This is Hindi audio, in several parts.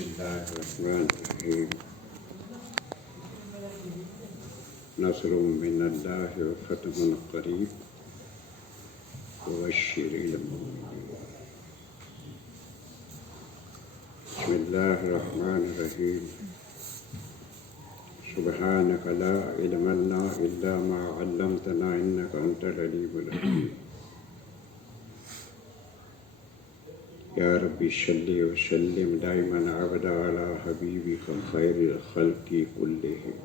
बिस्मिल्लाहिर्रहमानिर्रहीम। नस्रुम मिनल्लाहि व फतहुन क़रीब वबश्शिरिल मुमिनीन। बिस्मिल्लाहिर्रहमानिर्रहीम। सुब्हानक ला इल्मा लना इल्ला मा अल्लमतना इन्नका अंतल अलीमुल हकीम। या रब्बी सल्लि व सल्लिम दाइमन अबदा अला हबीबिका खैरिल खल्क़ि कुल्लिहिम।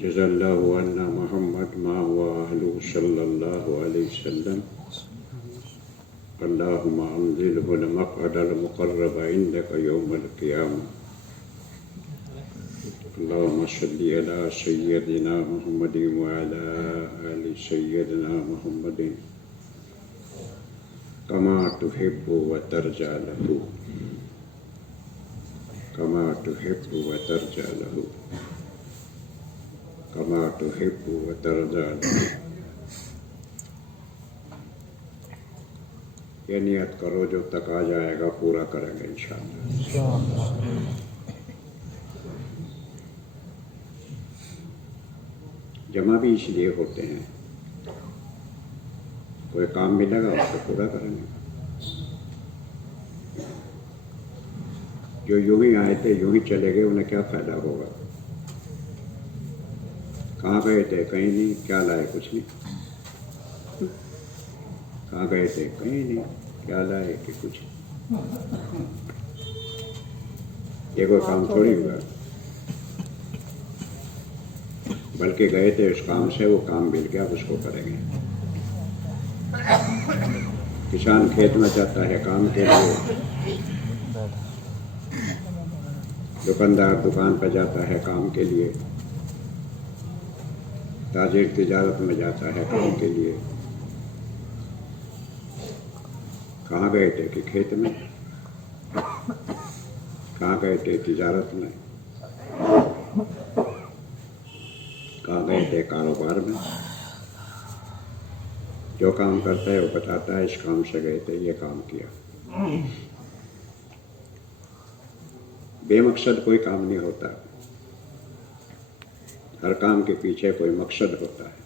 जज़ल्लाहु अन्ना मुहम्मद मा हुवा अहलुहु सल्लल्लाहु अलैहि वसल्लम। अल्लाहुम्मा अंज़िलहुल मक़अदल मुक़र्रब इंदका यौमल क़ियामह। अल्लाहुम्मा सल्लि अला सय्यदिना मुहम्मदिन व अला आलि सय्यदिना मुहम्मदिन कमा तुहिब्बु व तर्जा लहू, कमा तुहिब्बु व तर्जा लहू, कमा तुहिब्बु व तर्जा लहू। ये नियत करो जो तक आ जाएगा पूरा करेंगे इंशाअल्लाह। जमा भी इसलिए होते हैं, कोई काम मिलेगा उसको पूरा करेंगे। जो यूं ही आए थे यूं ही चले गए, उन्हें क्या फायदा होगा? कहाँ गए थे? कहीं नहीं। क्या लाए? कुछ नहीं। कहाँ गए थे? कहीं नहीं। क्या लाए कि कुछ? ये कोई काम थोड़ी हुआ, बल्कि गए थे उस काम से, वो काम मिल गया, उसको करेंगे। किसान खेत में जाता है काम के लिए, दुकानदार दुकान पर जाता है काम के लिए, ताजिर तिजारत में जाता है काम के लिए। कहाँ गए थे? कि खेत में। कहाँ गए थे? तिजारत में। कहाँ गए थे? कारोबार में। जो काम करता है वो बताता है इस काम से गए थे, ये काम किया। बेमकसद कोई काम नहीं होता, हर काम के पीछे कोई मकसद होता है,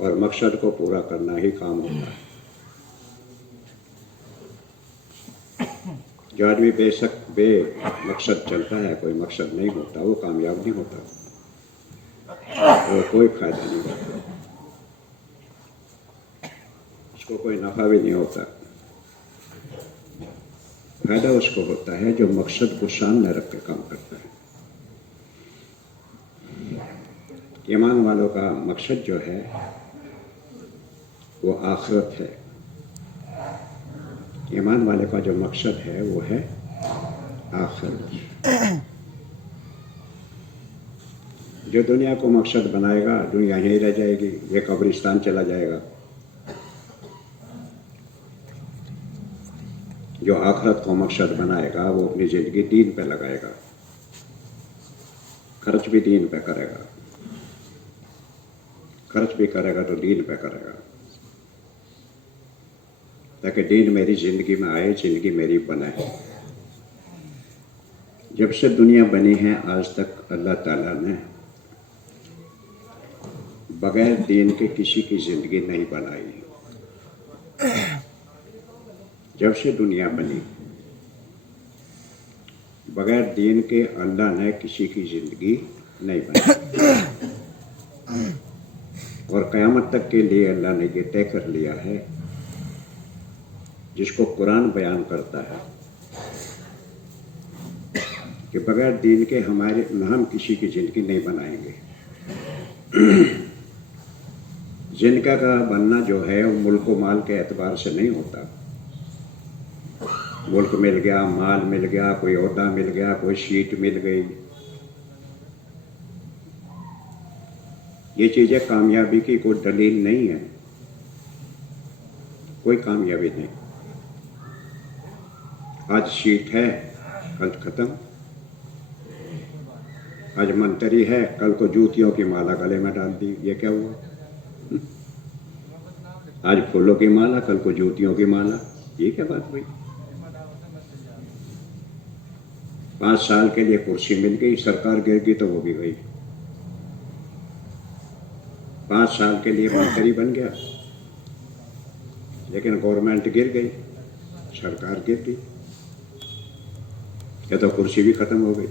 और मकसद को पूरा करना ही काम होता है। जो आदमी बेमकसद चलता है, कोई मकसद नहीं होता, वो कामयाब नहीं होता, वो कोई फायदा नहीं होता, उसको कोई नफा भी नहीं होता। फायदा उसको होता है जो मकसद को सामने रख के काम करता है। ईमान वालों का मकसद जो है वो आखिरत है। ईमान वाले का जो मकसद है वो है आखिरत। जो दुनिया को मकसद बनाएगा, दुनिया यहीं रह जाएगी, ये कब्रिस्तान चला जाएगा। जो आखिरत को मकसद बनाएगा वो अपनी जिंदगी दीन पे लगाएगा, खर्च भी दीन पे करेगा, खर्च भी करेगा तो दीन पे करेगा, ताकि दीन मेरी जिंदगी में आए, जिंदगी मेरी बने। जब से दुनिया बनी है आज तक अल्लाह ताला ने बगैर दीन के किसी की जिंदगी नहीं बनाई। जब से दुनिया बनी बगैर दीन के अल्लाह ने किसी की जिंदगी नहीं बनाई, और क़यामत तक के लिए अल्लाह ने ये तय कर लिया है, जिसको कुरान बयान करता है कि बगैर दीन के हम किसी की जिंदगी नहीं बनाएंगे। जिनका का बनना जो है वो मुल्क माल के एतबार से नहीं होता। मुल्क मिल गया, माल मिल गया, कोई ओहदा मिल गया, कोई सीट मिल गई, ये चीज़ें कामयाबी की कोई दलील नहीं है, कोई कामयाबी नहीं। आज सीट है, कल खत्म। आज मंत्री है, कल को जूतियों की माला गले में डाल दी, ये क्या हुआ? आज फूलों की माला, कल को जूतियों की माला, ये क्या बात हुई? 5 साल के लिए कुर्सी मिल गई, सरकार गिर गई तो वो भी गई। 5 साल के लिए मंत्री बन गया, लेकिन गवर्नमेंट गिर गई, सरकार गिर गई, या तो कुर्सी भी खत्म हो गई।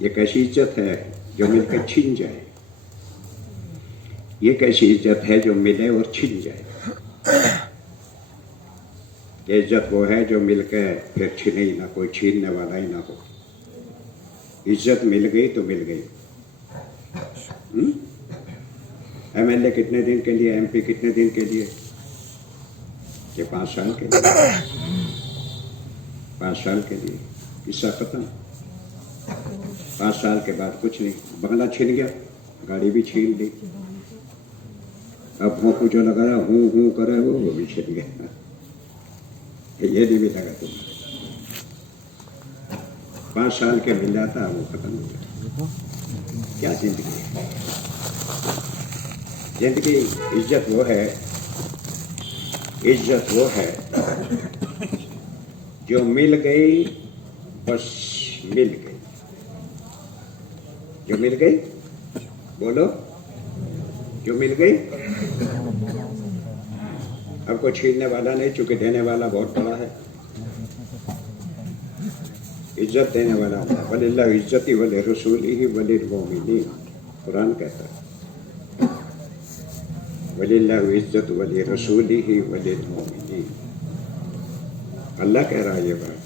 ये कैसी इज्जत है जो मिलकर छीन जाए? ये कैसी इज्जत है जो मिले और छीन जाए? ये इज्जत वो है जो मिलकर फिर छीने ही ना, कोई छीनने वाला ही ना हो। इज्जत मिल गई तो मिल गई। एमएलए कितने दिन के लिए, एमपी कितने दिन के लिए? ये 5 साल के लिए, 5 साल के लिए, किस्सा खत्म। 5 साल के बाद कुछ नहीं, बंगला छीन गया, गाड़ी भी छीन ली, अब भोंकू जो लगाया हूँ करे वो भी छीन गया। ये नहीं मिलेगा तुम्हें। 5 साल के मिल जाता, वो खत्म हो गया। क्या जिंदगी है? जिंदगी इज्जत वो है, इज्जत वो है जो मिल गई, बस मिल गई। जो मिल गई, बोलो, जो मिल गई। अब कोई छीनने वाला नहीं, चूंकि देने वाला बहुत बड़ा है। इज्जत देने वाला है। वलिल्लाहि इज्जती वली रसूलिही वलिल मोमिनीन, कुरान कहता है वलिल्लाहि इज्जत वली रसूलिही वलिल मोमिनीन। अल्लाह कह रहा है ये बात।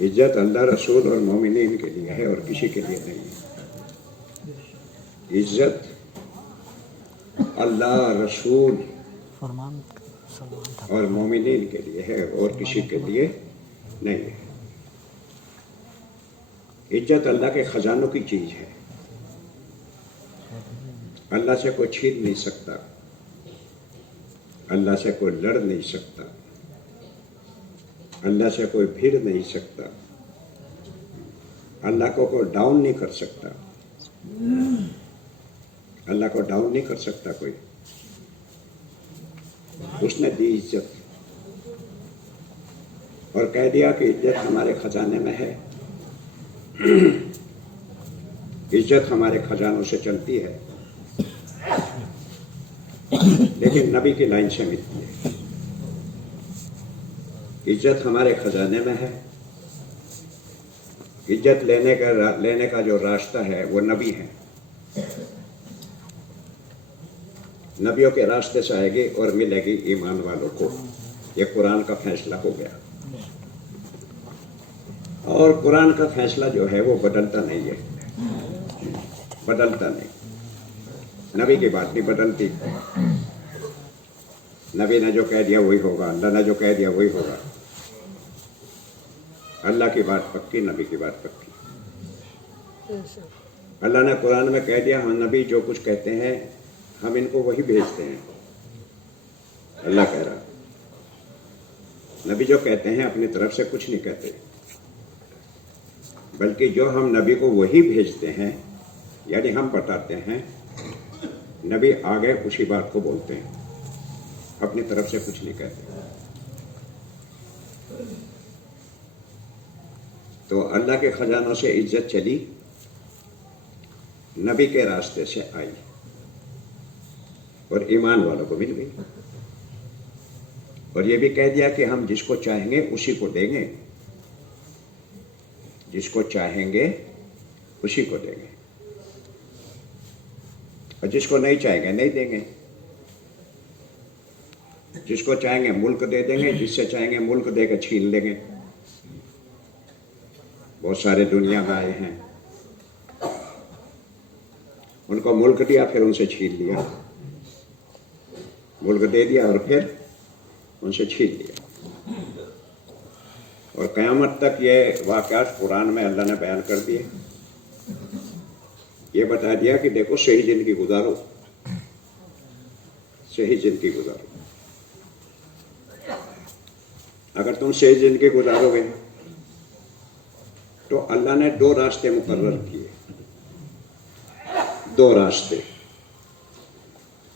इज्जत अल्लाह, रसूल और मोमिनीन के लिए है और किसी के लिए नहीं है। इज्जत अल्लाह, रसूल और मोमिनीन के लिए है और किसी के लिए नहीं है। इज्जत अल्लाह के खजानों की चीज है। अल्लाह से कोई छीन नहीं सकता, अल्लाह से कोई लड़ नहीं सकता, अल्लाह से कोई भिड़ नहीं सकता, अल्लाह को कोई डाउन नहीं कर सकता, अल्लाह को डाउन नहीं कर सकता कोई। उसने दी इज्जत और कह दिया कि इज्जत हमारे खजाने में है। इज्जत हमारे खजानों से चलती है, लेकिन नबी की लाइन से मिलती है। इज्जत हमारे खजाने में है। इज्जत लेने का जो रास्ता है वो नबी है। नबियों के रास्ते से आएगी और मिलेगी ईमान वालों को। ये कुरान का फैसला हो गया और कुरान का फैसला जो है वो बदलता नहीं है, बदलता नहीं। नबी की बात नहीं बदलती। नबी ने जो कह दिया वही होगा, अल्लाह ने जो कह दिया वही होगा। अल्लाह की बात पक्की, नबी की बात पक्की। अल्लाह ने कुरान में कह दिया, हम नबी जो कुछ कहते हैं हम इनको वही भेजते हैं। अल्लाह कह रहा, नबी जो कहते हैं अपनी तरफ से कुछ नहीं कहते, बल्कि जो हम नबी को वही भेजते हैं, यानी हम बताते हैं, नबी आगे उसी बात को बोलते हैं, अपनी तरफ से कुछ नहीं कहते। तो अल्लाह के खजानों से इज्जत चली, नबी के रास्ते से आई और ईमान वालों को मिल गई। और ये भी कह दिया कि हम जिसको चाहेंगे उसी को देंगे, जिसको चाहेंगे उसी को देंगे, और जिसको नहीं चाहेंगे नहीं देंगे। जिसको चाहेंगे मुल्क दे देंगे, जिससे चाहेंगे मुल्क देकर छीन लेंगे। बहुत सारे दुनिया में आए हैं, उनको मुल्क दिया फिर उनसे छीन लिया, मुल्क दे दिया और फिर उनसे छीन लिया। और क़यामत तक ये वाक़यात कुरान में अल्लाह ने बयान कर दिए। ये बता दिया कि देखो सही जिंदगी गुजारो, सही जिंदगी गुजारो। अगर तुम सही जिंदगी गुजारोगे तो अल्लाह ने 2 रास्ते मुकर्रर किए, 2 रास्ते।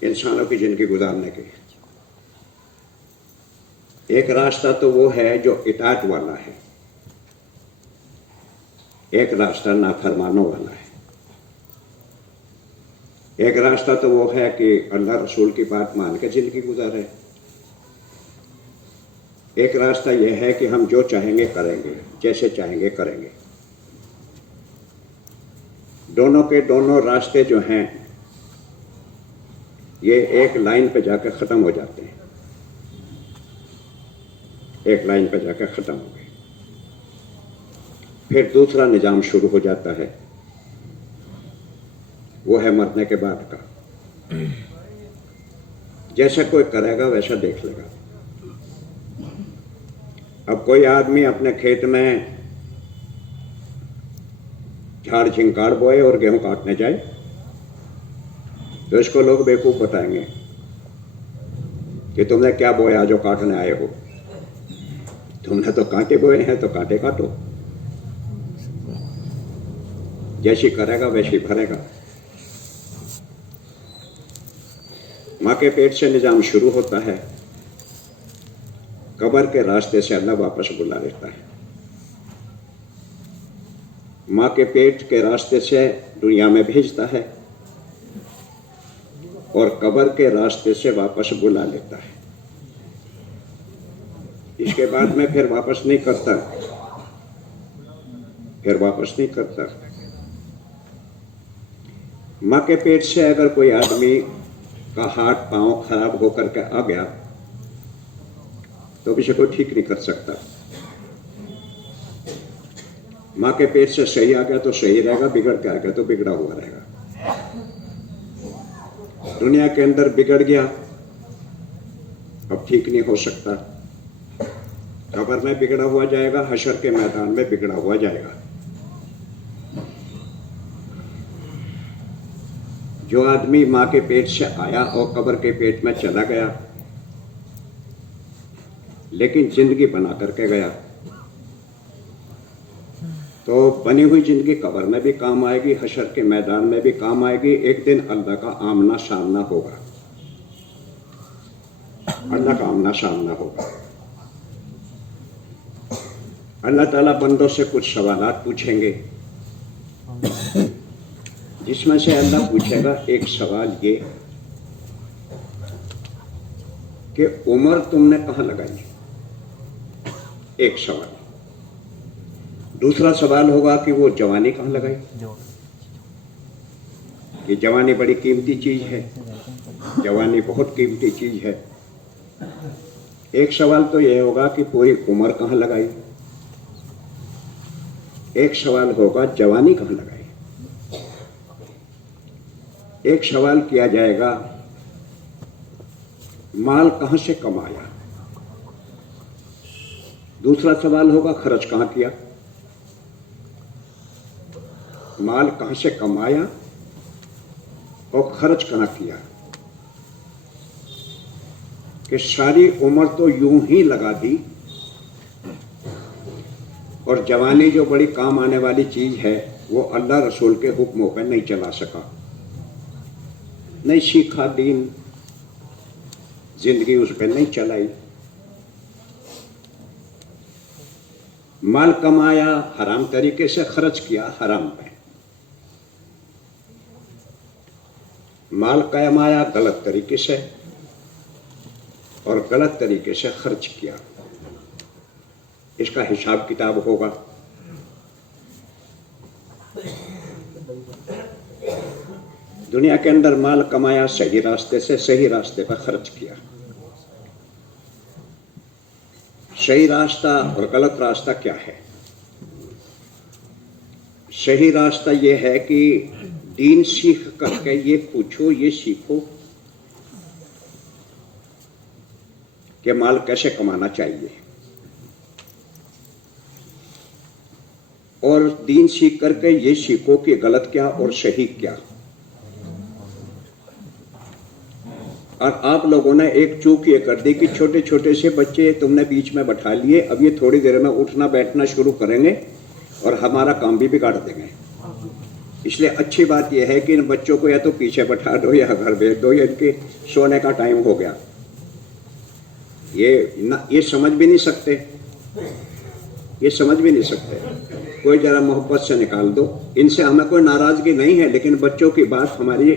इंसानों की जिंदगी गुजारने के। एक रास्ता तो वो है जो इताअत वाला है, एक रास्ता नाफरमानों वाला है। एक रास्ता तो वो है कि अल्लाह रसूल की बात मान के जिंदगी गुजारे। एक रास्ता यह है कि हम जो चाहेंगे करेंगे, जैसे चाहेंगे करेंगे। दोनों के दोनों रास्ते जो हैं ये एक लाइन पे जाकर ख़त्म हो जाते हैं, एक लाइन पे जाकर ख़त्म हो गए। फिर दूसरा निज़ाम शुरू हो जाता है, वो है मरने के बाद का। जैसा कोई करेगा वैसा देख लेगा। अब कोई आदमी अपने खेत में झाड़ झिंकाड़ बोए और गेहूं काटने जाए तो इसको लोग बेवकूफ बताएंगे कि तुमने क्या बोया जो काटने आए हो, तुमने तो कांटे बोए हैं तो कांटे काटो। जैसी करेगा वैसी भरेगा। माँ के पेट से निजाम शुरू होता है, कब्र के रास्ते से अल्लाह वापस बुला लेता है। माँ के पेट के रास्ते से दुनिया में भेजता है और कब्र के रास्ते से वापस बुला लेता है। इसके बाद में फिर वापस नहीं करता, फिर वापस नहीं करता। माँ के पेट से अगर कोई आदमी का हाथ पांव खराब होकर के आ गया तो किसी को ठीक नहीं कर सकता। माँ के पेट से सही आ गया तो सही रहेगा, बिगड़ के आ गया तो बिगड़ा हुआ रहेगा। दुनिया के अंदर बिगड़ गया, अब ठीक नहीं हो सकता। कब्र में बिगड़ा हुआ जाएगा, हशर के मैदान में बिगड़ा हुआ जाएगा। जो आदमी माँ के पेट से आया और कब्र के पेट में चला गया लेकिन जिंदगी बना करके गया, तो बनी हुई जिंदगी कब्र में भी काम आएगी, हशर के मैदान में भी काम आएगी। एक दिन अल्लाह का आमना सामना होगा, अल्लाह का आमना सामना होगा। अल्लाह ताला बंदों से कुछ सवालात पूछेंगे, जिसमें से अल्लाह पूछेगा एक सवाल ये कि उम्र तुमने कहाँ लगाई, एक सवाल। दूसरा सवाल होगा कि वो जवानी कहाँ लगाई। ये जवानी बड़ी कीमती चीज है, जवानी बहुत कीमती चीज है। एक सवाल तो यह होगा कि पूरी उम्र कहाँ लगाई, एक सवाल होगा जवानी कहाँ लगाई। एक सवाल किया जाएगा माल कहां से कमाया, दूसरा सवाल होगा खर्च कहां किया। माल कहां से कमाया और खर्च कहां किया, कि सारी उम्र तो यूं ही लगा दी और जवानी जो बड़ी काम आने वाली चीज है वो अल्लाह रसूल के हुक्मों पर नहीं चला सका, नहीं सीखा दीन, जिंदगी उस पर नहीं चलाई। माल कमाया हराम तरीके से, खर्च किया हराम पे। माल कमाया गलत तरीके से और गलत तरीके से खर्च किया, इसका हिसाब किताब होगा। दुनिया के अंदर माल कमाया सही रास्ते से, सही रास्ते पर खर्च किया। सही रास्ता और गलत रास्ता क्या है? सही रास्ता ये है कि दीन सीख करके ये पूछो, ये सीखो कि माल कैसे कमाना चाहिए, और दीन सीख करके ये सीखो कि गलत क्या और सही क्या। और आप लोगों ने एक चूक ये कर दी कि छोटे छोटे से बच्चे तुमने बीच में बैठा लिए, अब ये थोड़ी देर में उठना बैठना शुरू करेंगे और हमारा काम भी बिगाड़ देंगे। इसलिए अच्छी बात यह है कि इन बच्चों को या तो पीछे बैठा दो या घर भेज दो, या इनके सोने का टाइम हो गया। ये समझ भी नहीं सकते, ये समझ भी नहीं सकते। कोई जरा मोहब्बत से निकाल दो। इनसे हमें कोई नाराजगी नहीं है, लेकिन बच्चों की बात, हमारी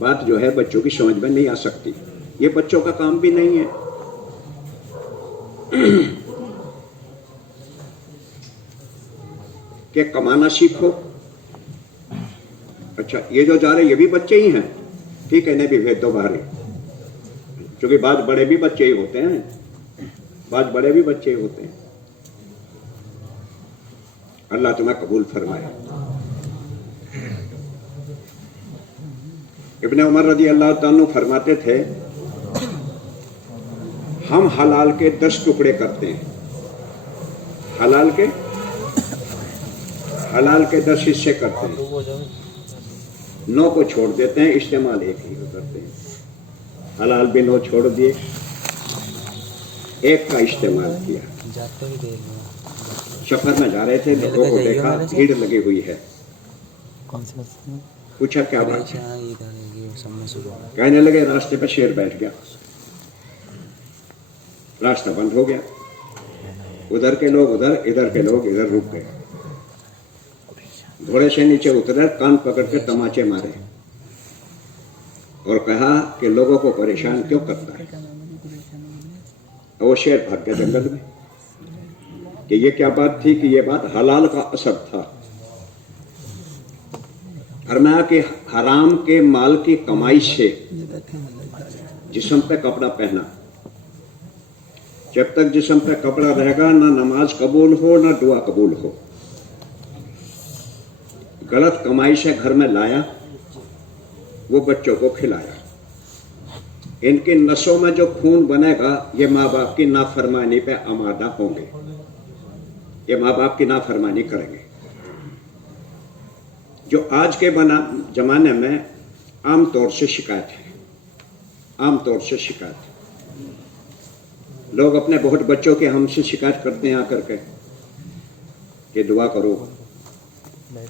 बात जो है बच्चों की समझ में नहीं आ सकती। ये बच्चों का काम भी नहीं है। कि कमाना सीखो। अच्छा, ये जो जा रहे ये भी बच्चे ही हैं, ठीक है, इन्हें भी भेज दो बाहर, क्योंकि बाद बड़े भी बच्चे ही होते हैं, बाद बड़े भी बच्चे ही होते हैं। अल्लाह तुम्हें कबूल फरमाए। इब्ने उमर रज़ी अल्लाह तआला अन्हु फरमाते थे, हम हलाल के 10 टुकड़े करते हैं, हलाल के 10 हिस्से करते हैं, 9 को छोड़ देते हैं, इस्तेमाल एक ही को करते हैं। हलाल भी 9 छोड़ दिए, एक का इस्तेमाल किया। सफर में जा रहे थे, लोगों को देखा भीड़ लगी हुई है। पूछा क्या बात है? कहने लगे रास्ते पे शेर बैठ गया, रास्ता बंद हो गया, उधर के लोग उधर, इधर के लोग इधर रुक गए। घोड़े से नीचे उतरे, कान पकड़ के तमाचे मारे और कहा कि लोगों को परेशान क्यों करता है। वो शेर भाग गया जंगल में। कि ये क्या बात थी कि ये बात हलाल का असर था। फरमाया कि हराम के माल की कमाई से जिस्म पे कपड़ा पहना, जब तक जिस्म पे कपड़ा रहेगा ना नमाज कबूल हो ना दुआ कबूल हो। गलत कमाई से घर में लाया, वो बच्चों को खिलाया। इनकी नसों में जो खून बनेगा ये माँ बाप की नाफरमानी पे आमादा होंगे, ये माँ बाप की नाफरमानी करेंगे। जो आज के जमाने में आमतौर से शिकायत है, आमतौर से शिकायत है। लोग अपने बहुत बच्चों के हमसे शिकायत करते हैं आकर के कि दुआ करो,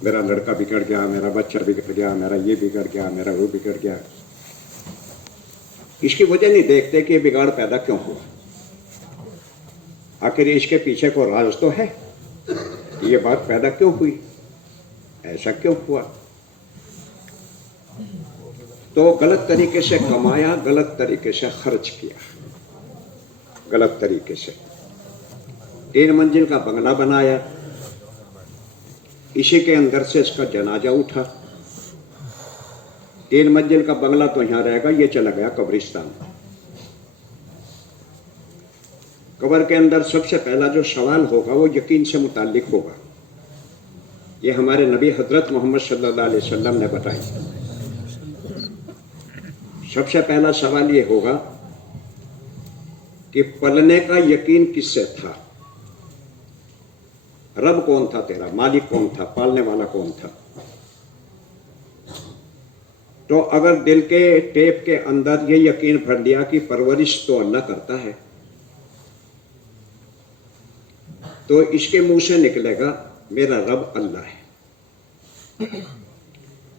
मेरा लड़का बिगड़ गया, मेरा बच्चा बिगड़ गया, मेरा ये बिगड़ गया, मेरा वो बिगड़ गया। इसकी वजह नहीं देखते कि बिगाड़ पैदा क्यों हुआ। आखिर इसके पीछे को राज तो है, ये बात पैदा क्यों हुई, ऐसा क्यों हुआ। तो गलत तरीके से कमाया, गलत तरीके से खर्च किया, गलत तरीके से 3 मंजिल का बंगला बनाया, इसी के अंदर से इसका जनाजा उठा। 3 मंजिल का बंगला तो यहां रहेगा, ये चला गया कब्रिस्तान। कब्र के अंदर सबसे पहला जो सवाल होगा वो यकीन से मुताल्लिक होगा। ये हमारे नबी हजरत मोहम्मद सल्लल्लाहु अलैहि वसल्लम ने बताई। सबसे पहला सवाल ये होगा कि पलने का यकीन किससे था, रब कौन था तेरा, मालिक कौन था, पालने वाला कौन था। तो अगर दिल के टेप के अंदर ये यकीन भर लिया कि परवरिश तो अल्लाह करता है, तो इसके मुंह से निकलेगा मेरा रब अल्लाह है।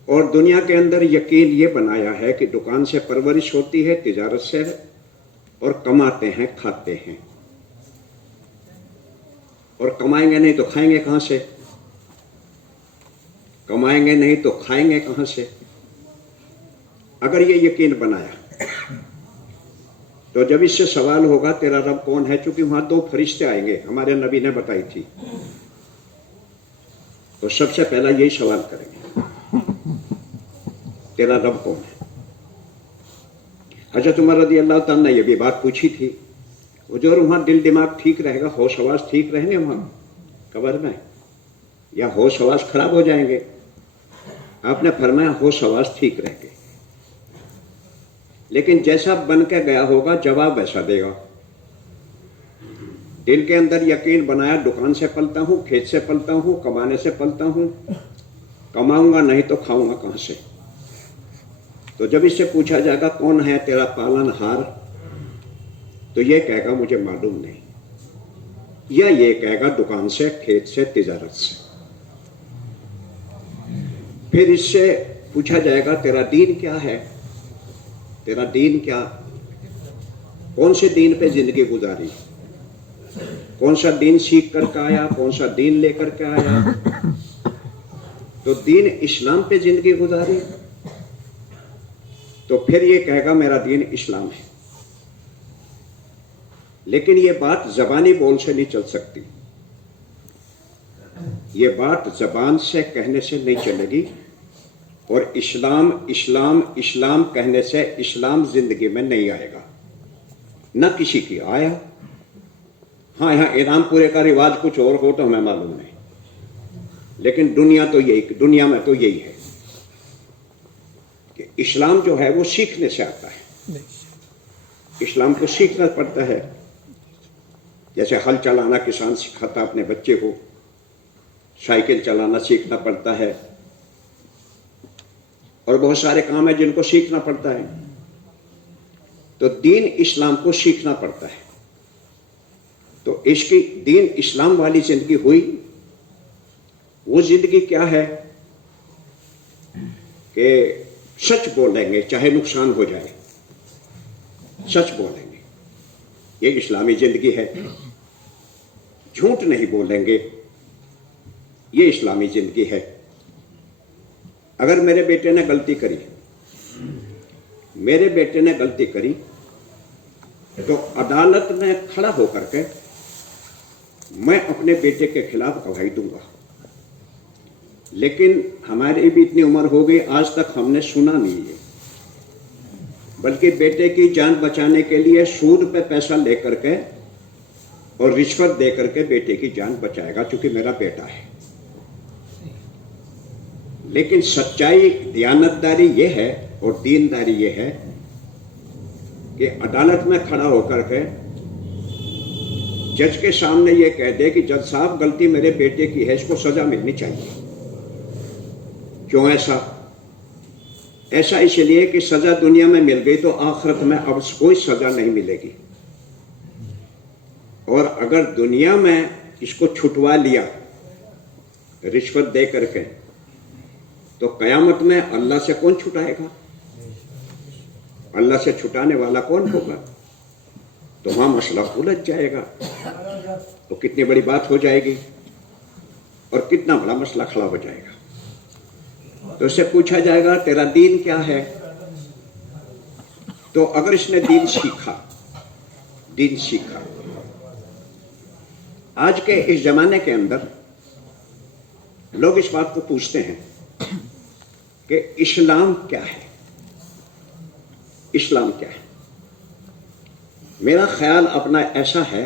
और दुनिया के अंदर यकीन ये बनाया है कि दुकान से परवरिश होती है, तिजारत से है, और कमाते हैं, खाते हैं। और कमाएंगे नहीं तो खाएंगे कहां से, कमाएंगे नहीं तो खाएंगे कहां से। अगर ये यकीन बनाया तो जब इससे सवाल होगा तेरा रब कौन है, चूंकि वहां 2 फरिश्ते आएंगे, हमारे नबी ने बताई थी, तो सबसे पहला यही सवाल करेंगे, तेरा रब कौन है। हज़रत उमर रज़ी अल्लाह तआला ने यह भी बात पूछी थी। जो वहां दिल दिमाग ठीक रहेगा, होश हवास ठीक रहेंगे वहां कब्र में, या होश हवास खराब हो जाएंगे। आपने फरमाया होश हवास ठीक रहेंगे, लेकिन जैसा बन के गया होगा जवाब वैसा देगा। दिल के अंदर यकीन बनाया, दुकान से पलता हूं, खेत से पलता हूं, कमाने से पलता हूं, कमाऊंगा नहीं तो खाऊंगा कहां से। तो जब इससे पूछा जाएगा कौन है तेरा पालनहार, तो ये कहेगा मुझे मालूम नहीं, या ये कहेगा दुकान से, खेत से, तिजारत से। फिर इससे पूछा जाएगा तेरा दीन क्या है, तेरा दीन क्या, कौन से दीन पे जिंदगी गुजारी, कौन सा दीन सीख करके आया, कौन सा दीन लेकर के आया। तो दीन इस्लाम पे जिंदगी गुजारी तो फिर ये कहेगा मेरा दीन इस्लाम है। लेकिन ये बात जबानी बोल से नहीं चल सकती, ये बात जबान से कहने से नहीं चलेगी। और इस्लाम इस्लाम इस्लाम कहने से इस्लाम जिंदगी में नहीं आएगा, न किसी की आया। हाँ, यहाँ इनामपुरे का रिवाज कुछ और हो तो हमें मालूम नहीं, लेकिन दुनिया में तो यही है कि इस्लाम जो है वो सीखने से आता है। इस्लाम को सीखना पड़ता है। जैसे हल चलाना किसान सिखाता अपने बच्चे को, साइकिल चलाना सीखना पड़ता है, और बहुत सारे काम है जिनको सीखना पड़ता है। तो दीन इस्लाम को सीखना पड़ता है। तो इसकी दीन इस्लाम वाली जिंदगी हुई। वो जिंदगी क्या है कि सच बोलेंगे चाहे नुकसान हो जाए, सच बोलेंगे, ये इस्लामी जिंदगी है। झूठ नहीं बोलेंगे, ये इस्लामी जिंदगी है। अगर मेरे बेटे ने गलती करी, मेरे बेटे ने गलती करी तो अदालत में खड़ा होकर के मैं अपने बेटे के खिलाफ गवाही दूंगा। लेकिन हमारी भी इतनी उम्र हो गई, आज तक हमने सुना नहीं है। बल्कि बेटे की जान बचाने के लिए सूद पे पैसा लेकर के और रिश्वत दे करके बेटे की जान बचाएगा, क्योंकि मेरा बेटा है। लेकिन सच्चाई, दयानतदारी ये है और दीनदारी ये है कि अदालत में खड़ा होकर के जज के सामने ये कह दे कि जज साहब गलती मेरे बेटे की है, इसको सजा मिलनी चाहिए। क्यों ऐसा? ऐसा इसलिए कि सजा दुनिया में मिल गई तो आखिरत में अब कोई सजा नहीं मिलेगी। और अगर दुनिया में इसको छुटवा लिया रिश्वत दे करके, तो कयामत में अल्लाह से कौन छुटाएगा? अल्लाह से छुटाने वाला कौन होगा? तो वहां मसला उलझ जाएगा, तो कितनी बड़ी बात हो जाएगी और कितना बड़ा मसला खड़ा हो जाएगा। तो इससे पूछा जाएगा तेरा दीन क्या है? तो अगर इसने दीन सीखा, आज के इस जमाने के अंदर लोग इस बात को पूछते हैं कि इस्लाम क्या है, इस्लाम क्या है। मेरा ख्याल अपना ऐसा है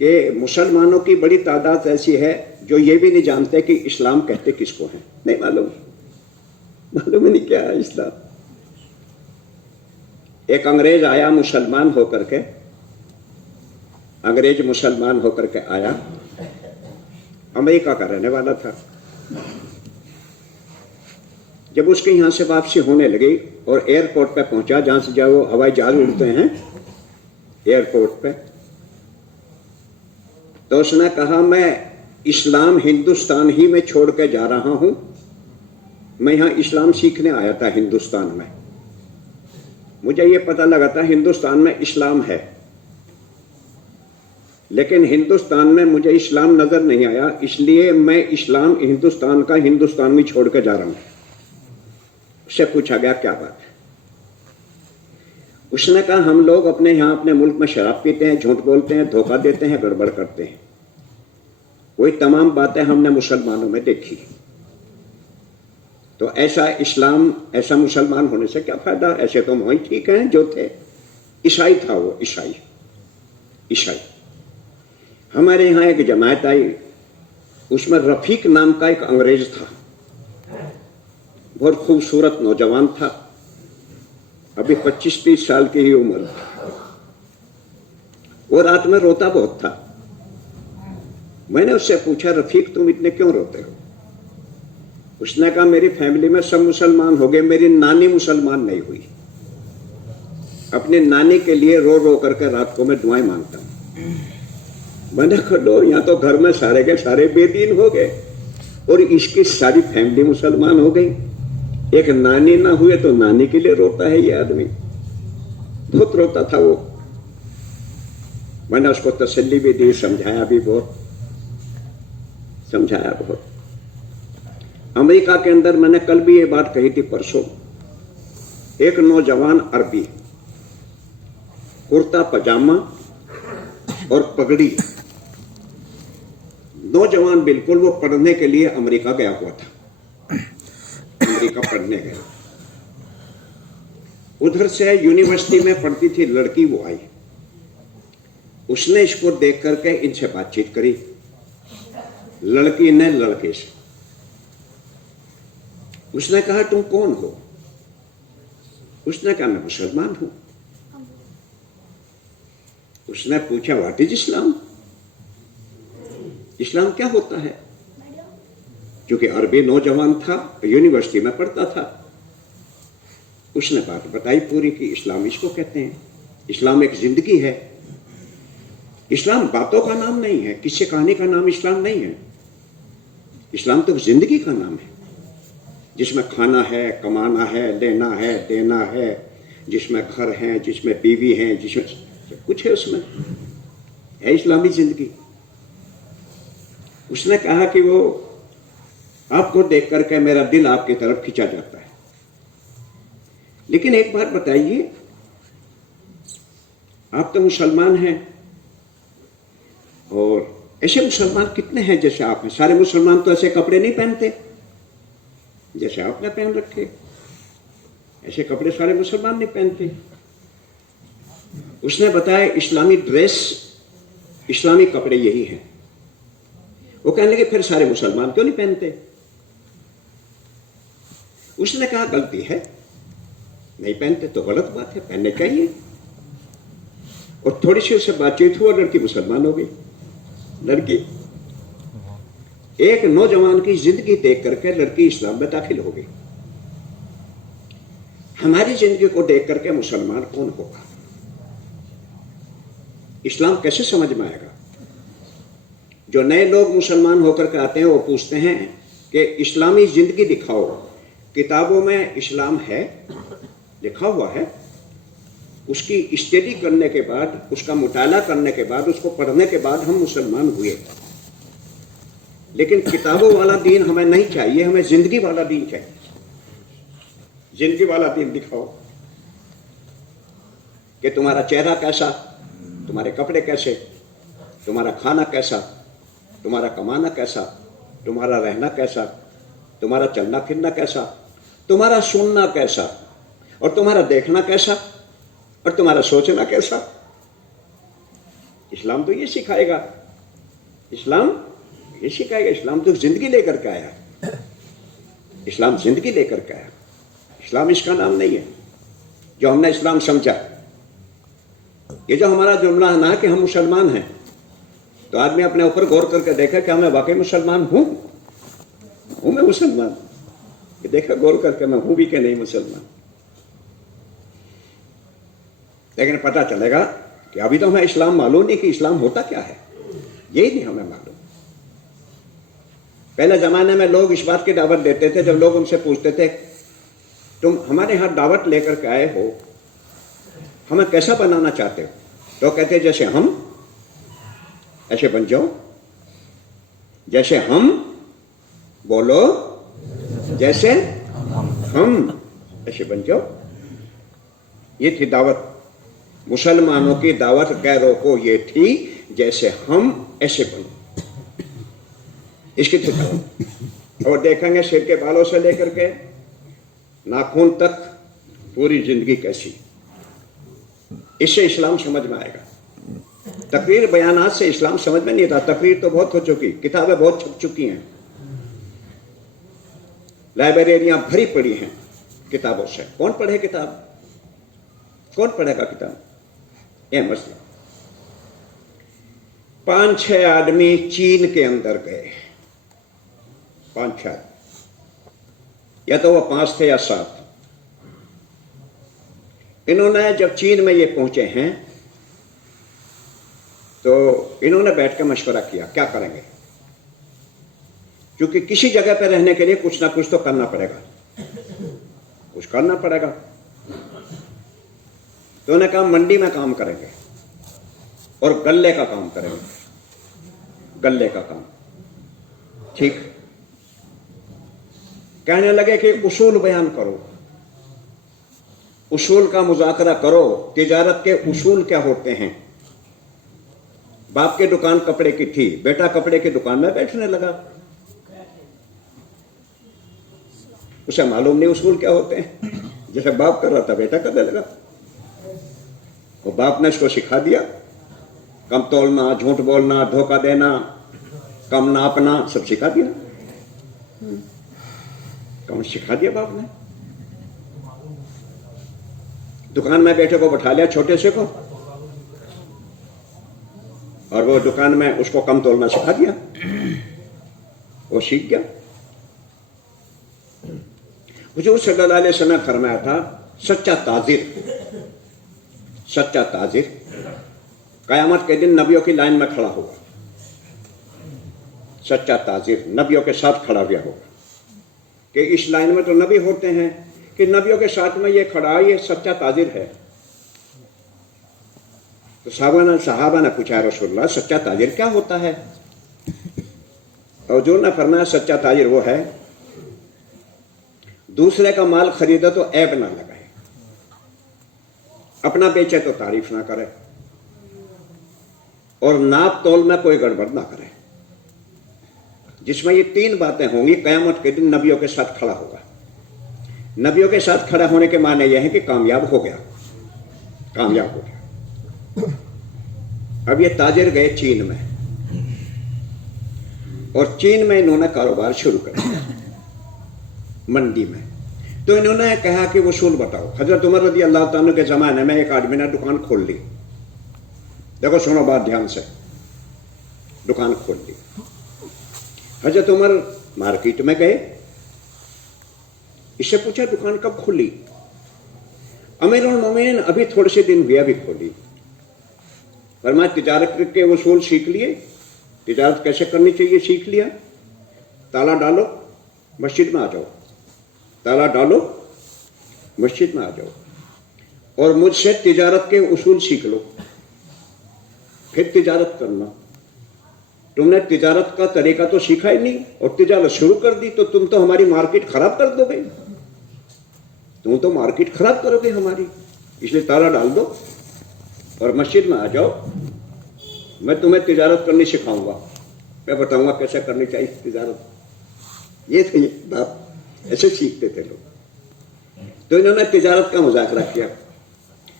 कि मुसलमानों की बड़ी तादाद ऐसी है जो ये भी नहीं जानते कि इस्लाम कहते किसको है। नहीं मालूम ही नहीं क्या है इस्लाम। एक अंग्रेज आया मुसलमान होकर के, अंग्रेज मुसलमान होकर के आया, अमेरिका का रहने वाला था। जब उसके यहां से वापसी होने लगी और एयरपोर्ट पे पहुंचा, जहां से जब वो हवाई जहाज उड़ते हैं एयरपोर्ट पे, तो उसने कहा मैं इस्लाम हिंदुस्तान ही में छोड़ के जा रहा हूं, मैं यहां इस्लाम सीखने आया था हिंदुस्तान में। मुझे ये पता लगा था हिंदुस्तान में इस्लाम है, लेकिन हिंदुस्तान में मुझे इस्लाम नजर नहीं आया, इसलिए मैं इस्लाम हिंदुस्तान का हिंदुस्तान में छोड़ के जा रहा हूं। उससे पूछा गया क्या बात है? उसने कहा हम लोग अपने यहां अपने मुल्क में शराब पीते हैं, झूठ बोलते हैं, धोखा देते हैं, गड़बड़ करते हैं। वही तमाम बातें हमने मुसलमानों में देखी। तो ऐसा इस्लाम, ऐसा मुसलमान होने से क्या फायदा? ऐसे तो वही ठीक हैं जो थे। ईसाई था वो, ईसाई। हमारे यहाँ एक जमात आई, उसमें रफीक नाम का एक अंग्रेज था, बहुत खूबसूरत नौजवान था, अभी 25-30 साल की ही उम्र। वो रात में रोता बहुत था। मैंने उससे पूछा रफीक तुम इतने क्यों रोते हो? उसने कहा मेरी फैमिली में सब मुसलमान हो गए, मेरी नानी मुसलमान नहीं हुई। अपनी नानी के लिए रो रो करके रात को मैं दुआएं मांगता हूं। मैंने कहा लो, यहाँ तो घर में सारे के सारे बेदीन हो गए, और इसकी सारी फैमिली मुसलमान हो गई। एक नानी ना हुए तो नानी के लिए रोता है ये आदमी, बहुत रोता था वो। मैंने उसको तसल्ली भी दी, समझाया भी बहुत, समझाया बहुत। अमेरिका के अंदर मैंने कल भी ये बात कही थी, परसों, एक नौजवान अरबी, कुर्ता पजामा और पगड़ी, नौजवान बिल्कुल, वो पढ़ने के लिए अमेरिका गया हुआ था। अमेरिका पढ़ने गया, उधर से यूनिवर्सिटी में पढ़ती थी लड़की, वो आई, उसने इसको देख करके इनसे बातचीत करी, लड़की ने लड़के से। उसने कहा तुम कौन हो? उसने कहा मैं मुसलमान हूं। उसने पूछा व्हाट इज इस्लाम? इस्लाम क्या होता है? क्योंकि अरबी नौजवान था, यूनिवर्सिटी में पढ़ता था। उसने बात बताई पूरी कि इस्लाम इसको कहते हैं, इस्लाम एक जिंदगी है। इस्लाम बातों का नाम नहीं है, किसी कहानी का नाम इस्लाम नहीं है। इस्लाम तो जिंदगी का नाम है, जिसमें खाना है, कमाना है, लेना है, देना है, जिसमें घर है, जिसमें बीवी है, जिसमें कुछ है, उसमें है इस्लामी जिंदगी। उसने कहा कि वो आपको देख करके मेरा दिल आपकी तरफ खिंचा जाता है। लेकिन एक बात बताइए, आप तो मुसलमान हैं, और ऐसे मुसलमान कितने हैं जैसे आप हैं? सारे मुसलमान तो ऐसे कपड़े नहीं पहनते जैसे आपने पहन रखे, ऐसे कपड़े सारे मुसलमान नहीं पहनते। उसने बताया इस्लामी ड्रेस, इस्लामी कपड़े यही हैं। वो कहने लगे फिर सारे मुसलमान क्यों नहीं पहनते? उसने कहा गलती है, नहीं पहनते तो गलत बात है, पहनने चाहिए। और थोड़ी सी उससे बातचीत हुआ, लड़की मुसलमान हो गई। लड़की, एक नौजवान की जिंदगी देख करके लड़की इस्लाम में दाखिल हो गई। हमारी जिंदगी को देख करके मुसलमान कौन होगा? इस्लाम कैसे समझ में आएगा? जो नए लोग मुसलमान होकर के आते हैं वो पूछते हैं कि इस्लामी जिंदगी दिखाओ, किताबों में इस्लाम है, लिखा हुआ है। उसकी स्टडी करने के बाद, उसका मुताला करने के बाद, उसको पढ़ने के बाद हम मुसलमान हुए। लेकिन किताबों वाला दीन हमें नहीं चाहिए, हमें जिंदगी वाला दीन चाहिए। जिंदगी वाला दीन दिखाओ कि तुम्हारा चेहरा कैसा, तुम्हारे कपड़े कैसे, तुम्हारा खाना कैसा, तुम्हारा कमाना कैसा, तुम्हारा रहना कैसा, तुम्हारा चलना फिरना कैसा, तुम्हारा सुनना कैसा, और तुम्हारा देखना कैसा, और तुम्हारा सोचना कैसा। इस्लाम तो ये सिखाएगा, इस्लाम ये सिखाएगा। इस्लाम तो जिंदगी लेकर के आया, इस्लाम जिंदगी लेकर के आया। इस्लाम इसका नाम नहीं है जो हमने इस्लाम समझा। ये जो हमारा जुमला है ना कि हम मुसलमान हैं, तो आदमी अपने ऊपर गौर करके देखा कि मैं वाकई मुसलमान हूं मैं मुसलमान, ये देखा गौर करके मैं हूं भी कि नहीं मुसलमान। लेकिन पता चलेगा कि अभी तो हमें इस्लाम मालूम नहीं कि इस्लाम होता क्या है, यही नहीं हमें मालूम। पहले जमाने में लोग इस बात की दावत देते थे, जब लोग उनसे पूछते थे तुम हमारे यहाँ दावत लेकर के आए हो, हमें कैसा बनाना चाहते हो? तो कहते जैसे हम, ऐसे बन जाओ। जैसे हम, बोलो जैसे हम, ऐसे बन जाओ। ये थी दावत, मुसलमानों की दावत गैरों को ये थी, जैसे हम ऐसे बनो, इसकी थी दावत। और देखेंगे सिर के बालों से लेकर के नाखून तक पूरी जिंदगी कैसी, इससे इस्लाम समझ में आएगा। तकरीर बयानात से इस्लाम समझ में नहीं आता। तकरीर तो बहुत हो चुकी, किताबें बहुत छप चुकी हैं, लाइब्रेरियां भरी पड़ी हैं किताबों से। कौन पढ़े किताब? कौन पढ़ेगा किताब? यह मसला। 5-6 आदमी चीन के अंदर गए, 5-6, या तो वो 5 थे या 7। इन्होंने जब चीन में ये पहुंचे हैं तो इन्होंने बैठ कर मशवरा किया क्या करेंगे। क्योंकि किसी जगह पर रहने के लिए कुछ ना कुछ तो करना पड़ेगा, कुछ करना पड़ेगा। तो उन्होंने कहा मंडी में काम करेंगे और गल्ले का काम करेंगे, गल्ले का काम। ठीक। कहने लगे कि उसूल बयान करो, उसूल का मुज़ाकरा करो, तिजारत के उसूल क्या होते हैं। बाप की दुकान कपड़े की थी, बेटा कपड़े की दुकान में बैठने लगा, उसे मालूम नहीं उसूल क्या होते हैं। जैसे बाप कर रहा था बेटा करने लगा, और बाप ने इसको सिखा दिया, कम तोलना, झूठ बोलना, धोखा देना, कम नापना, सब सिखा दिया। कम सिखा दिया बाप ने। दुकान में बेटे को बैठा लिया, छोटे से को, और वो दुकान में उसको कम तोलना सिखा दिया, वो सीख गया। हुजूर सल्लल्लाहु अलैहि वसल्लम ने फरमाया था, सच्चा ताजिर, सच्चा ताजिर कयामत के दिन नबियों की लाइन में खड़ा होगा। सच्चा ताजिर नबियों के साथ खड़ा हुआ होगा, कि इस लाइन में तो नबी होते हैं, कि नबियों के साथ में ये खड़ा, ये सच्चा ताजिर है। तो साहबा ने पूछा, रसूलुल्लाह सच्चा ताजिर क्या होता है? और जो ने फरमाया सच्चा ताजिर वो है दूसरे का माल खरीदे तो ऐब ना लगाए, अपना बेचे तो तारीफ ना करे, और नाप तोल में कोई गड़बड़ ना करे। जिसमें ये तीन बातें होंगी, कयामत के दिन नबियों के साथ खड़ा होगा। नबियों के साथ खड़ा होने के माने यह है कि कामयाब हो गया, कामयाब हो गया। अब ये ताजिर गए चीन में, और चीन में इन्होंने कारोबार शुरू कर दिया, मंडी में। तो इन्होंने कहा कि वसूल बताओ। हजरत उमर रज़ी अल्लाह ताला के जमाने में एक आदमी ने दुकान खोल ली। देखो सुनो बात ध्यान से, दुकान खोल ली। हजरत उमर मार्केट में गए, इससे पूछा दुकान कब खुली? अमीरुल मोमिनीन अभी थोड़े से दिन हुए अभी खोली। फरमाया तिजारत के वसूल सीख लिए, तिजारत कैसे करनी चाहिए सीख लिया, ताला डालो मस्जिद में आ जाओ, ताला डालो मस्जिद में आ जाओ, और मुझसे तिजारत के उसूल सीख लो, फिर तिजारत करना। तुमने तिजारत का तरीका तो सीखा ही नहीं और तिजारत शुरू कर दी, तो तुम तो हमारी मार्केट खराब कर दोगे, तुम तो मार्केट खराब करोगे हमारी। इसलिए ताला डाल दो और मस्जिद में आ जाओ, मैं तुम्हें तिजारत करनी सिखाऊंगा, मैं बताऊंगा कैसे करनी चाहिए तिजारत। ये थे बाप, ऐसे सीखते थे लोग। तो इन्होंने तिजारत का मुज़ाकरा किया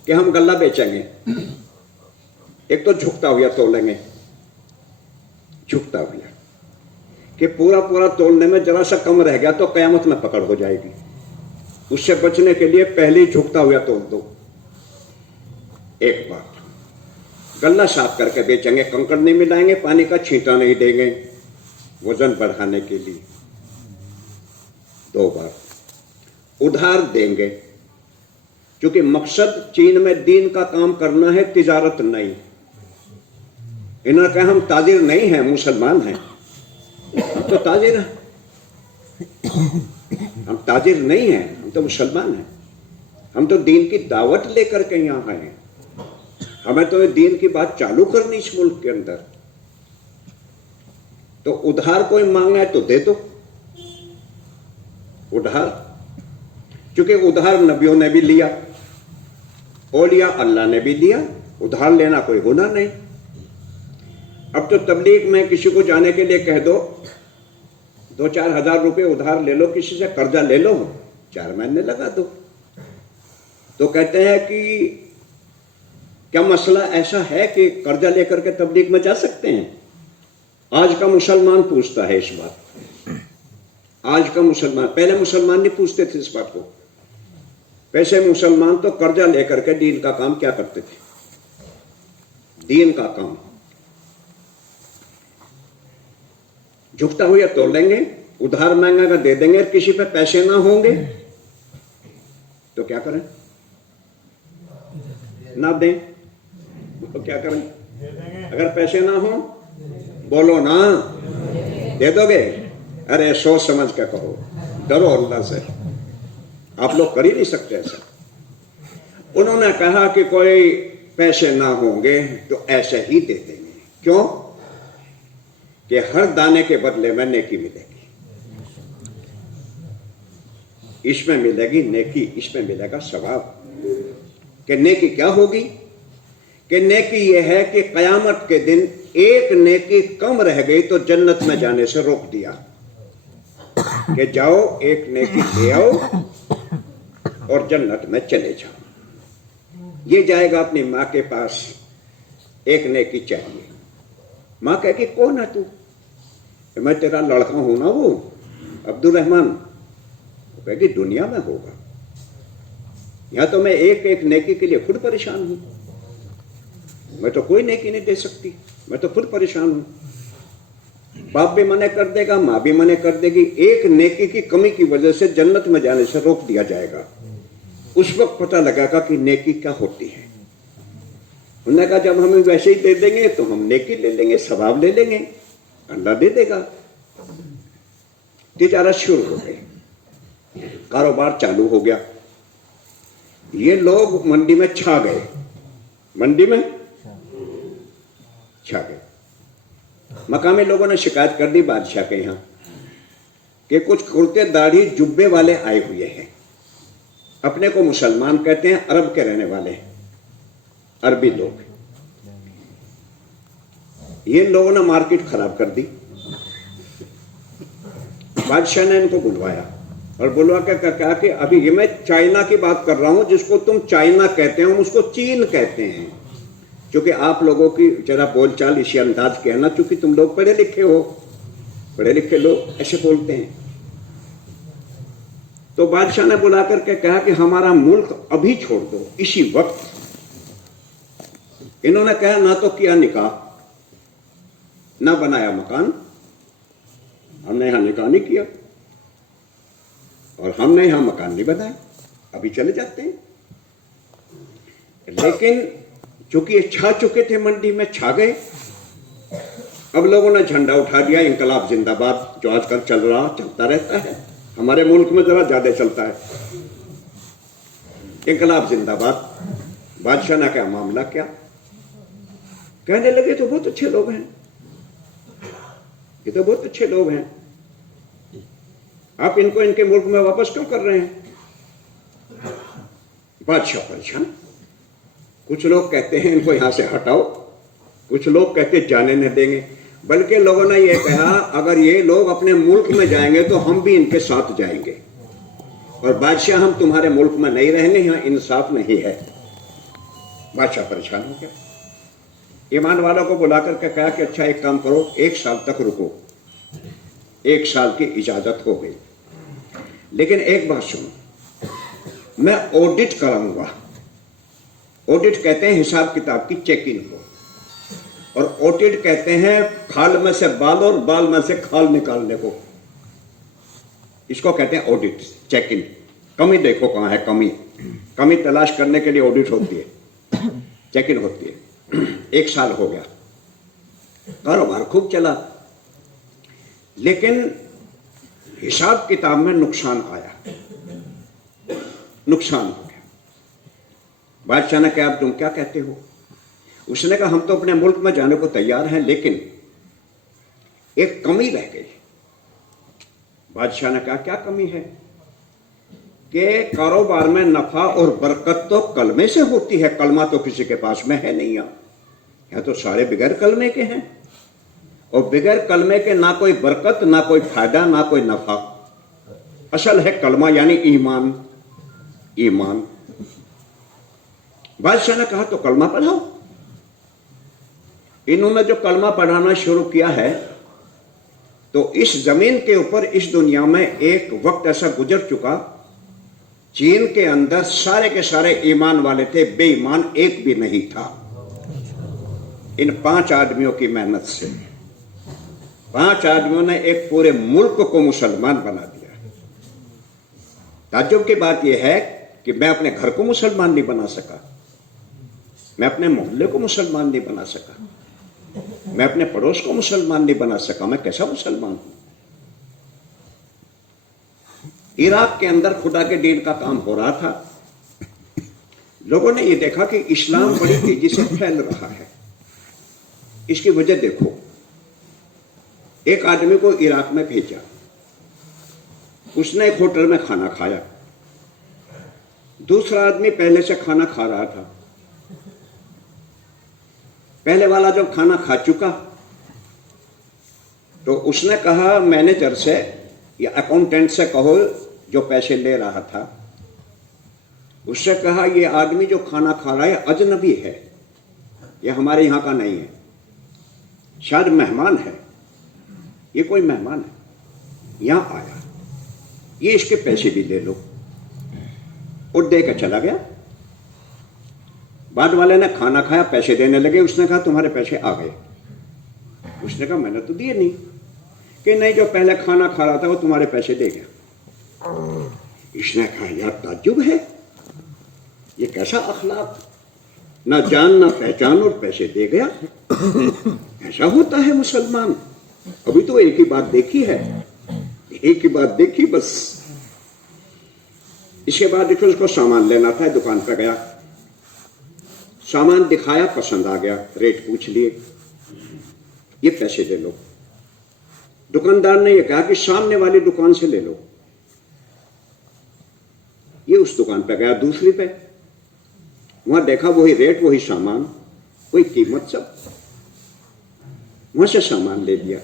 कि हम गल्ला बेचेंगे, एक तो झुकता हुआ तोलेंगे, झुकता हुआ कि पूरा पूरा तोलने में जरा सा कम रह गया तो कयामत में पकड़ हो जाएगी, उससे बचने के लिए पहले ही झुकता हुआ तोल दो। एक बात, गल्ला साफ करके बेचेंगे, कंकड़ नहीं मिलाएंगे, पानी का छींटा नहीं देंगे वजन बढ़ाने के लिए। दो बार उधार देंगे, क्योंकि मकसद चीन में दीन का काम करना है, तिजारत नहीं। इन्होंने कहा हम ताजिर नहीं हैं, मुसलमान हैं। हम तो ताजिर हैं, हम ताजिर नहीं हैं, हम तो मुसलमान हैं। हम तो दीन की दावत लेकर के यहाँ आए हैं, हमें तो दीन की बात चालू करनी इस मुल्क के अंदर। तो उधार कोई मांगा है तो दे दो उधार, क्योंकि उधार नबियों ने भी लिया, औलिया अल्लाह ने भी लिया, उधार लेना कोई गुनाह नहीं। अब तो तबलीग में किसी को जाने के लिए कह दो 2-4 हज़ार रुपये उधार ले लो, किसी से कर्जा ले लो, 4 महीने लगा दो। तो कहते हैं कि क्या मसला ऐसा है कि कर्जा लेकर के तबलीग में जा सकते हैं? आज का मुसलमान पूछता है इस बात, आज का मुसलमान, पहले मुसलमान नहीं पूछते थे इस बात को। पैसे मुसलमान तो कर्जा लेकर के दीन का काम क्या करते थे, दीन का काम। झुकता हुआ तोड़ लेंगे, उधार मांगेगा दे देंगे, किसी पे पैसे ना होंगे तो क्या करें, ना दें तो क्या करें? अगर पैसे ना हो बोलो ना, दे दोगे? अरे सोच समझ के कहो, डरो अल्लाह से। आप लोग कर ही नहीं सकते ऐसा। उन्होंने कहा कि कोई पैसे ना होंगे तो ऐसे ही दे देंगे। क्यों? कि हर दाने के बदले में नेकी मिलेगी। इसमें मिलेगी नेकी, इसमें मिलेगा सवाब। कि नेकी क्या होगी? कि नेकी यह है कि कयामत के दिन एक नेकी कम रह गई तो जन्नत में जाने से रोक दिया कि जाओ एक नेकी ले आओ और जन्नत में चले जाओ। ये जाएगा अपनी माँ के पास, एक नेकी चाहिए। माँ कहेगी कौन है तू? मैं तेरा लड़का हूं ना, वो अब्दुल रहमान। वो कहेगी दुनिया में होगा, यहां तो मैं एक एक नेकी के लिए खुद परेशान हूं। मैं तो कोई नेकी नहीं दे सकती, मैं तो खुद परेशान हूं। बाप भी मने कर देगा, माँ भी मने कर देगी। एक नेकी की कमी की वजह से जन्नत में जाने से रोक दिया जाएगा। उस वक्त पता लगेगा कि नेकी क्या होती है। उन्होंने कहा जब हमें वैसे ही दे देंगे तो हम नेकी ले लेंगे, सवाब ले लेंगे, अल्लाह दे देगा। तिजारत शुरू हो गई, कारोबार चालू हो गया। ये लोग मंडी में छा गए, मंडी में छा गए। मकामी लोगों ने शिकायत कर दी बादशाह के यहां कि कुछ कुर्ते दाढ़ी जुब्बे वाले आए हुए हैं, अपने को मुसलमान कहते हैं, अरब के रहने वाले हैं, अरबी लोग। ये लोगों ने मार्केट खराब कर दी। बादशाह ने इनको बुलवाया और बुलवा के कहा कि अभी ये मैं चाइना की बात कर रहा हूं, जिसको तुम चाइना कहते हो हम उसको चीन कहते हैं। क्योंकि आप लोगों की जरा बोलचाल इसी अंदाज के है ना, क्योंकि तुम लोग पढ़े लिखे हो, पढ़े लिखे लोग ऐसे बोलते हैं। तो बादशाह ने बुला करके कहा कि हमारा मुल्क अभी छोड़ दो, इसी वक्त। इन्होंने कहा ना तो किया निकाह, ना बनाया मकान, हमने यहां निकाह नहीं किया और हमने यहां मकान नहीं बनाया, अभी चले जाते हैं। लेकिन चूंकि ये छा चुके थे, मंडी में छा गए। अब लोगों ने झंडा उठा दिया, इंकलाब जिंदाबाद, जो आजकल चलता रहता है, हमारे मुल्क में जरा ज्यादा चलता है, इंकलाब जिंदाबाद। बादशाह ने कहा मामला क्या? कहने लगे तो बहुत अच्छे लोग हैं, ये तो बहुत अच्छे लोग हैं, आप इनको इनके मुल्क में वापस क्यों कर रहे हैं? बादशाह परेशान। कुछ लोग कहते हैं इनको यहां से हटाओ, कुछ लोग कहते जाने नहीं देंगे। बल्कि लोगों ने यह कहा अगर ये लोग अपने मुल्क में जाएंगे तो हम भी इनके साथ जाएंगे, और बादशाह हम तुम्हारे मुल्क में नहीं रहेंगे, यहां इंसाफ नहीं है। बादशाह परेशान हो गया। ईमान वालों को बुला करके कहा कि अच्छा एक काम करो, 1 साल तक रुको। 1 साल की इजाजत हो गई, लेकिन एक बात सुनो, मैं ऑडिट कराऊंगा। ऑडिट कहते हैं हिसाब किताब की चेकिंग को, और ऑडिट कहते हैं खाल में से बाल और बाल में से खाल निकालने को। इसको कहते हैं ऑडिट, चेकिंग। कमी देखो कहां है, कमी तलाश करने के लिए ऑडिट होती है, चेकिंग होती है। 1 साल हो गया, कारोबार खूब चला, लेकिन हिसाब किताब में नुकसान आया, नुकसान हो गया। बादशाह ने कहा अब तुम क्या कहते हो? उसने कहा हम तो अपने मुल्क में जाने को तैयार हैं, लेकिन एक कमी रह गई। बादशाह ने कहा क्या कमी है? कि कारोबार में नफा और बरकत तो कलमे से होती है, कलमा तो किसी के पास में है नहीं। यहाँ तो सारे बगैर कलमे के हैं, और बगैर कलमे के ना कोई बरकत, ना कोई फायदा, ना कोई नफा। असल है कलमा यानी ईमान, ईमान। बादशाह ने कहा तो कलमा पढ़ाओ। इन्होंने जो कलमा पढ़ाना शुरू किया है, तो इस जमीन के ऊपर, इस दुनिया में एक वक्त ऐसा गुजर चुका, चीन के अंदर सारे के सारे ईमान वाले थे, बेईमान एक भी नहीं था। इन 5 आदमियों की मेहनत से 5 आदमियों ने एक पूरे मुल्क को मुसलमान बना दिया। ताज्जुब की बात यह है कि मैं अपने घर को मुसलमान नहीं बना सका, मैं अपने मोहल्ले को मुसलमान नहीं बना सका, मैं अपने पड़ोस को मुसलमान नहीं बना सका। मैं कैसा मुसलमान हूं? इराक के अंदर खुदा के दीन का काम हो रहा था। लोगों ने ये देखा कि इस्लाम बड़ी तेजी से फैल रहा है। इसकी वजह देखो, एक आदमी को इराक में भेजा, उसने एक होटल में खाना खाया। दूसरा आदमी पहले से खाना खा रहा था। पहले वाला जब खाना खा चुका तो उसने कहा मैनेजर से या अकाउंटेंट से कहो जो पैसे ले रहा था, उससे कहा ये आदमी जो खाना खा रहा है अजनबी है, ये हमारे यहाँ का नहीं है, शायद मेहमान है, ये कोई मेहमान है यहाँ आया, ये इसके पैसे भी ले लो। और दे के चला गया। बाद वाले ने खाना खाया, पैसे देने लगे, उसने कहा तुम्हारे पैसे आ गए। उसने कहा मैंने तो दिए नहीं। कि नहीं, जो पहले खाना खा रहा था वो तुम्हारे पैसे दे गया। इसने कहा यार ताज्जुब है, ये कैसा अखलाक, ना जान ना पहचान और पैसे दे गया, ऐसा होता है मुसलमान। अभी तो एक ही बात देखी है, एक ही बात देखी बस। इसके बाद देखो उसको सामान लेना था, दुकान पर गया, सामान दिखाया, पसंद आ गया, रेट पूछ लिए, ये पैसे ले लो। दुकानदार ने ये कहा कि सामने वाली दुकान से ले लो। ये उस दुकान पे गया, दूसरी पे, वहां देखा वही रेट, वही सामान, वही कीमत, सब वहां से सामान ले लिया।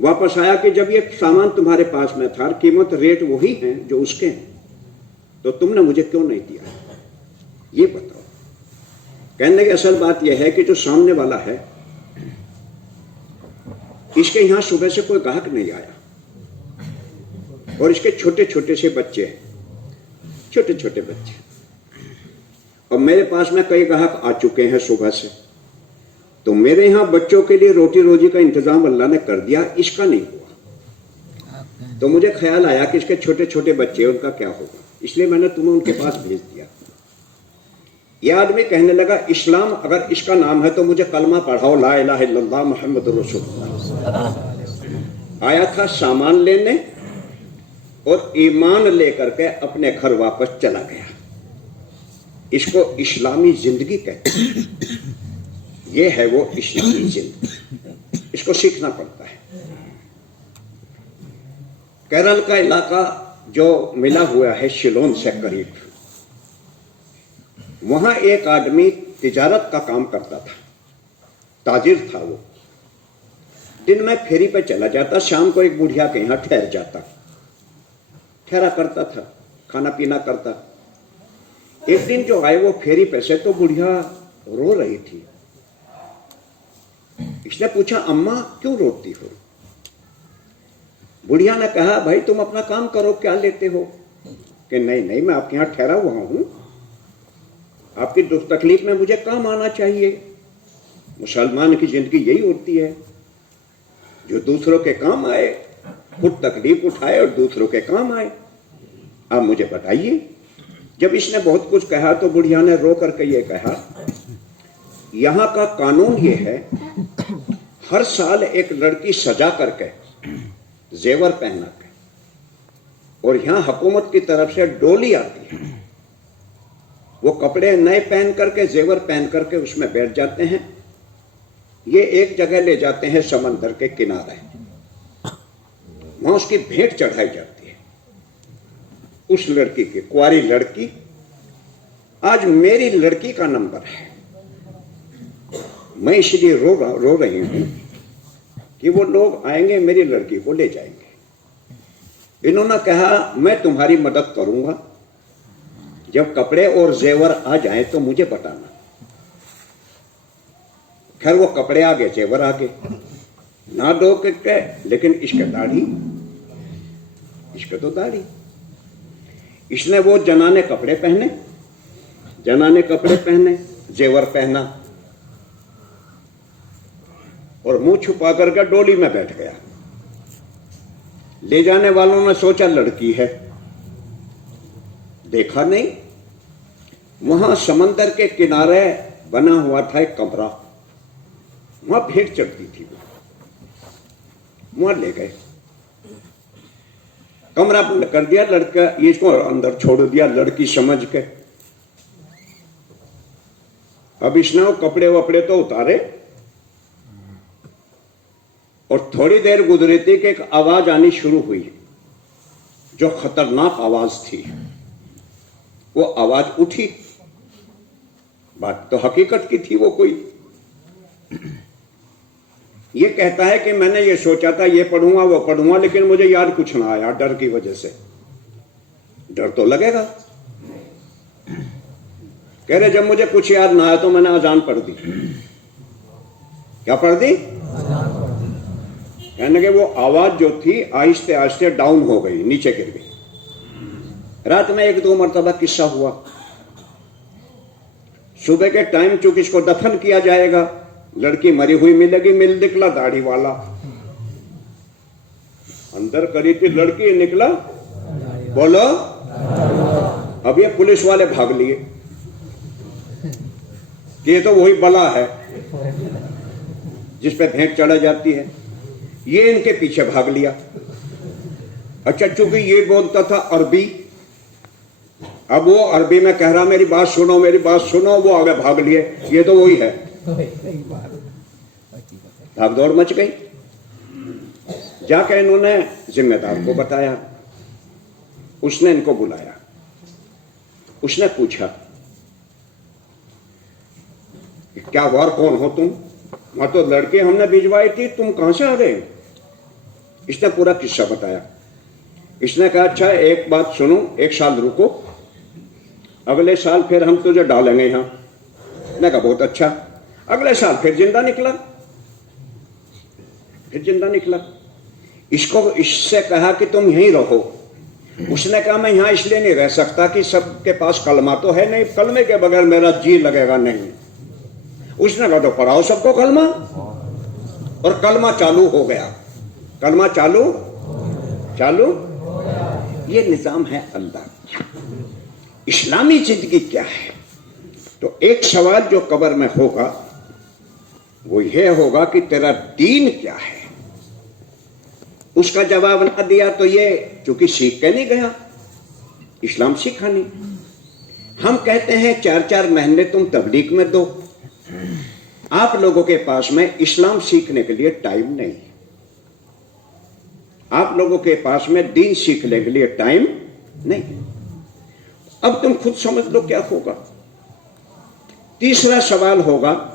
वापस आया कि जब ये सामान तुम्हारे पास में था, कीमत रेट वही है जो उसके हैं, तो तुमने मुझे क्यों नहीं दिया, ये बताओ। कहने की असल बात यह है कि जो सामने वाला है, इसके यहां सुबह से कोई ग्राहक नहीं आया, और इसके छोटे छोटे से बच्चे हैं, छोटे छोटे बच्चे, और मेरे पास में कई ग्राहक आ चुके हैं सुबह से, तो मेरे यहां बच्चों के लिए रोटी रोजी का इंतजाम अल्लाह ने कर दिया, इसका नहीं हुआ। तो मुझे ख्याल आया कि इसके छोटे छोटे बच्चे, उनका क्या होगा, इसलिए मैंने तुम्हें उनके पास भेज दिया। यह आदमी कहने लगा इस्लाम अगर इसका नाम है तो मुझे कलमा पढ़ाओ, ला इलाहा इल्लल्लाह मुहम्मदुर रसूलुल्लाह। आया था सामान लेने और ईमान लेकर के अपने घर वापस चला गया। इसको इस्लामी जिंदगी कहते हैं। ये है वो इस्लामी जिंदगी, इसको सीखना पड़ता है। केरल का इलाका जो मिला हुआ है शिलोन से करीब, वहां एक आदमी तिजारत का काम करता था, ताजिर था वो। दिन में फेरी पे चला जाता, शाम को एक बुढ़िया के यहां ठहर जाता, ठहरा करता था, खाना पीना करता। एक दिन जो आए वो फेरी पे से, तो बुढ़िया रो रही थी। इसने पूछा अम्मा क्यों रोती हो? बुढ़िया ने कहा भाई तुम अपना काम करो, क्या लेते हो? कि नहीं नहीं, मैं आपके यहां ठहरा हुआ हूं, आपकी दुख तकलीफ में मुझे काम आना चाहिए। मुसलमान की जिंदगी यही होती है, जो दूसरों के काम आए, खुद तकलीफ उठाए और दूसरों के काम आए। आप मुझे बताइए। जब इसने बहुत कुछ कहा तो बुढ़िया ने रो करके ये कहा, यहां का कानून ये है, हर साल एक लड़की सजा करके, जेवर पहना के, और यहां हुकूमत की तरफ से डोली आती है, वो कपड़े नए पहन करके, जेवर पहन करके उसमें बैठ जाते हैं। ये एक जगह ले जाते हैं समंदर के किनारे, वहां उसकी भेंट चढ़ाई जाती है उस लड़की की, कुंवारी लड़की। आज मेरी लड़की का नंबर है, मैं इसलिए रो रही हूं कि वो लोग आएंगे, मेरी लड़की को ले जाएंगे। इन्होंने कहा मैं तुम्हारी मदद करूंगा, जब कपड़े और जेवर आ जाएं तो मुझे बताना। खैर वो कपड़े आ गए, जेवर आ गए, ना दो के, लेकिन इसके दाढ़ी, इसके तो दाढ़ी। इसने वो जनाने कपड़े पहने, जनाने कपड़े पहने, जेवर पहना, और मुंह छुपा करके डोली में बैठ गया। ले जाने वालों ने सोचा लड़की है, देखा नहीं, वहां समंदर के किनारे बना हुआ था एक कमरा, वहां भेंट चढ़ती थी, वहां ले गए। कमरा बंद कर दिया, लड़का इसको अंदर छोड़ दिया लड़की समझ के। अब इसने वो कपड़े वपड़े तो उतारे और थोड़ी देर गुजरी थी कि एक आवाज आनी शुरू हुई जो खतरनाक आवाज थी। वो आवाज उठी, बात तो हकीकत की थी। वो कोई ये कहता है कि मैंने ये सोचा था ये पढ़ूंगा वो पढ़ूंगा, लेकिन मुझे याद कुछ ना आया डर की वजह से। डर तो लगेगा। कह रहे जब मुझे कुछ याद ना आया तो मैंने अजान पढ़ दी। क्या पढ़ दी? कहने के वो आवाज जो थी आहिस्ते आहिस्ते डाउन हो गई, नीचे गिर गई। रात में 1-2 मरतबा किस्सा हुआ। सुबह के टाइम चूंकि इसको दफन किया जाएगा, लड़की मरी हुई मिलेगी, मिल निकला दाढ़ी वाला। अंदर करी थी लड़की, निकला बोलो। अब ये पुलिस वाले भाग लिए कि ये तो वही बला है जिस पे भेंट चढ़ा जाती है। ये इनके पीछे भाग लिया। अच्छा, चूंकि ये बोलता था अरबी, अब वो अरबी में कह रहा मेरी बात सुनो मेरी बात सुनो, वो आगे भाग लिए। ये तो वही है। भाग दौड़ मच गई। जाके इन्होंने जिम्मेदार को बताया। उसने इनको बुलाया। उसने पूछा क्या वार कौन हो तुम? मैं तो लड़के हमने भिजवाई थी, तुम कहां से आ गए? इसने पूरा किस्सा बताया। इसने कहा अच्छा एक बात सुनो, 1 साल रुको, अगले साल फिर हम तुझे डालेंगे यहां। मैंने कहा बहुत अच्छा। अगले साल फिर जिंदा निकला। इसको इससे कहा कि तुम यहीं रहो। उसने कहा मैं यहां इसलिए नहीं रह सकता कि सबके पास कलमा तो है नहीं, कलमे के बगैर मेरा जी लगेगा नहीं। उसने कहा तो पढ़ाओ सबको कलमा, और कलमा चालू हो गया। कलमा चालू ये निजाम है अल्लाह। इस्लामी जिंदगी क्या है? तो एक सवाल जो कब्र में होगा वो यह होगा कि तेरा दीन क्या है। उसका जवाब ना दिया तो ये चूंकि सीख के नहीं गया, इस्लाम सीखा नहीं। हम कहते हैं 4-4 महीने तुम तबलीग में दो। आप लोगों के पास में इस्लाम सीखने के लिए टाइम नहीं। आप लोगों के पास में दीन सीखने के लिए टाइम नहीं। अब तुम खुद समझ लो क्या होगा। तीसरा सवाल होगा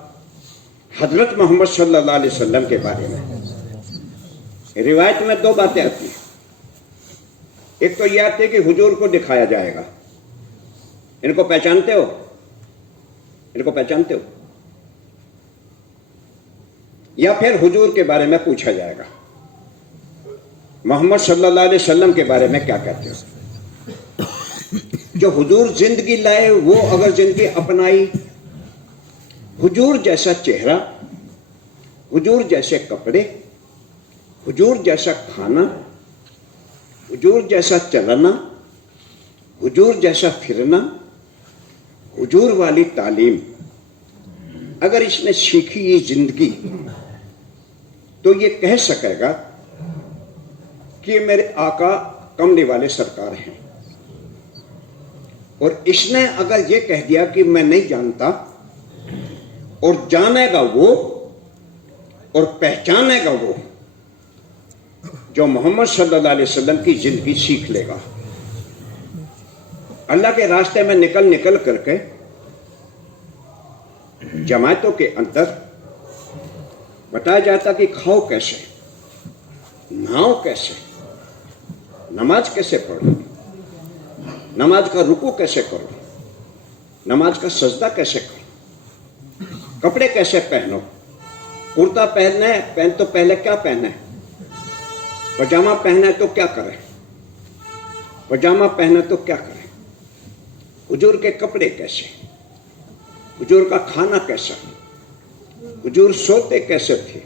हजरत मोहम्मद सल्लल्लाहु अलैहि वसल्लम के बारे में। रिवायत में 2 बातें आती हैं। एक तो यह आती है कि हुजूर को दिखाया जाएगा। इनको पहचानते हो? या फिर हुजूर के बारे में पूछा जाएगा, मोहम्मद सल्लल्लाहु अलैहि वसल्लम के बारे में क्या कहते हो? जो हुजूर जिंदगी लाए वो अगर जिंदगी अपनाई, हुजूर जैसा चेहरा, हुजूर जैसे कपड़े, हुजूर जैसा खाना, हुजूर जैसा चलना, हुजूर जैसा फिरना, हुजूर वाली तालीम अगर इसने सीखी ये जिंदगी, तो ये कह सकेगा कि मेरे आका कमली वाले सरकार हैं। और इसने अगर ये कह दिया कि मैं नहीं जानता, और जानेगा वो और पहचानेगा वो जो मोहम्मद सल्लल्लाहु अलैहि वसल्लम की जिंदगी सीख लेगा। अल्लाह के रास्ते में निकल करके जमातों के अंदर बताया जाता कि खाओ कैसे, नहाओ कैसे, नमाज कैसे पढ़ो, नमाज का रुकू कैसे करो, नमाज का सजदा कैसे करो, कपड़े कैसे पहनो, कुर्ता पहन तो पहले क्या पहने, पजामा पहना तो क्या करें, पजामा पहना तो क्या करें, हुजूर के कपड़े कैसे, हुजूर का खाना कैसा, हुजूर सोते कैसे थे,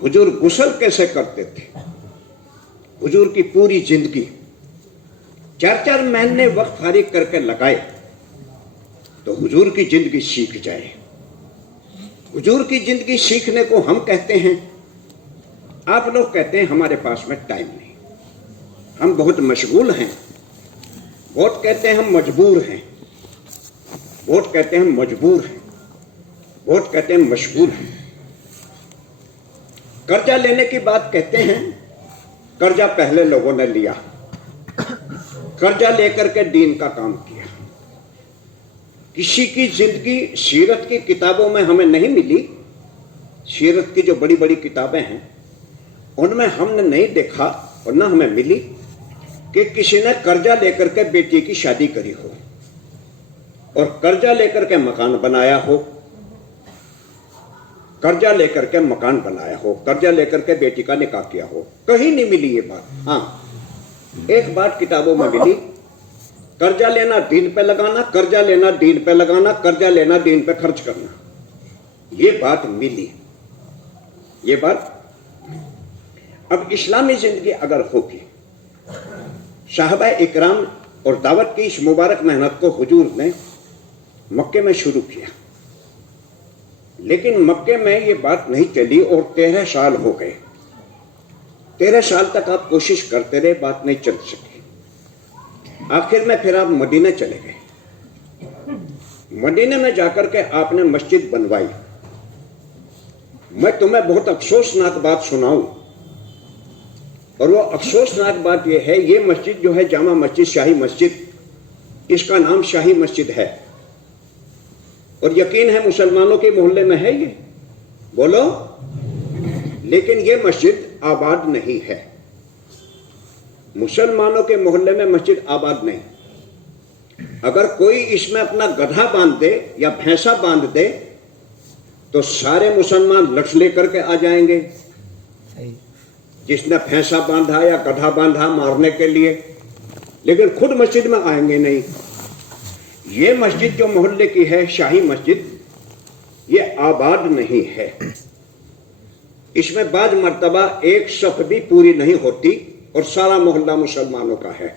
हुजूर गुस्ल कैसे करते थे, हुजूर की पूरी जिंदगी 4-4 महीने वक्त फारिग करके लगाए तो हुजूर की जिंदगी सीख जाए। हुजूर की जिंदगी सीखने को हम कहते हैं, आप लोग कहते हैं हमारे पास में टाइम नहीं। हम बहुत मशगूल हैं। वोट कहते हैं हम मजबूर हैं, वोट कहते हैं हम मजबूर हैं, वोट कहते हैं मशगूल हैं। कर्जा लेने की बात कहते हैं, कर्जा पहले लोगों ने लिया, कर्जा लेकर के दीन का काम किया। किसी की जिंदगी सीरत की किताबों में हमें नहीं मिली। सीरत की जो बड़ी बड़ी किताबें हैं उनमें हमने नहीं देखा और न हमें मिली कि किसी ने कर्जा लेकर के बेटी की शादी करी हो और कर्जा लेकर के मकान बनाया हो, कर्जा लेकर के मकान बनाया हो, कर्जा लेकर के बेटी का निकाह किया हो। कहीं नहीं मिली ये बात। हाँ, एक बात किताबों में मिली, कर्जा लेना दीन पे लगाना, कर्जा लेना दीन पे लगाना, कर्जा लेना दीन पे खर्च करना, ये बात मिली। ये बात अब इस्लामी जिंदगी अगर होगी, साहबा इकराम और दावत की इस मुबारक मेहनत को हुजूर ने मक्के में शुरू किया, लेकिन मक्के में ये बात नहीं चली और 13 साल हो गए। 13 साल तक आप कोशिश करते रहे, बात नहीं चल सकी। आखिर में फिर आप मदीने चले गए। मदीने में जाकर के आपने मस्जिद बनवाई। मैं तुम्हें बहुत अफसोसनाक बात सुनाऊं, और वो अफसोसनाक बात यह है, ये मस्जिद जो है जामा मस्जिद, शाही मस्जिद, इसका नाम शाही मस्जिद है और यकीन है मुसलमानों के मोहल्ले में है ये, बोलो, लेकिन ये मस्जिद आबाद नहीं है। मुसलमानों के मोहल्ले में मस्जिद आबाद नहीं। अगर कोई इसमें अपना गधा बांध दे या भैंसा बांध दे तो सारे मुसलमान लठ लेकर के आ जाएंगे। जिसने भैंसा बांधा या गधा बांधा मारने के लिए, लेकिन खुद मस्जिद में आएंगे नहीं। ये मस्जिद जो मोहल्ले की है, शाही मस्जिद, ये आबाद नहीं है। इसमें बाज मर्तबा एक सफ भी पूरी नहीं होती और सारा मोहल्ला मुसलमानों का है।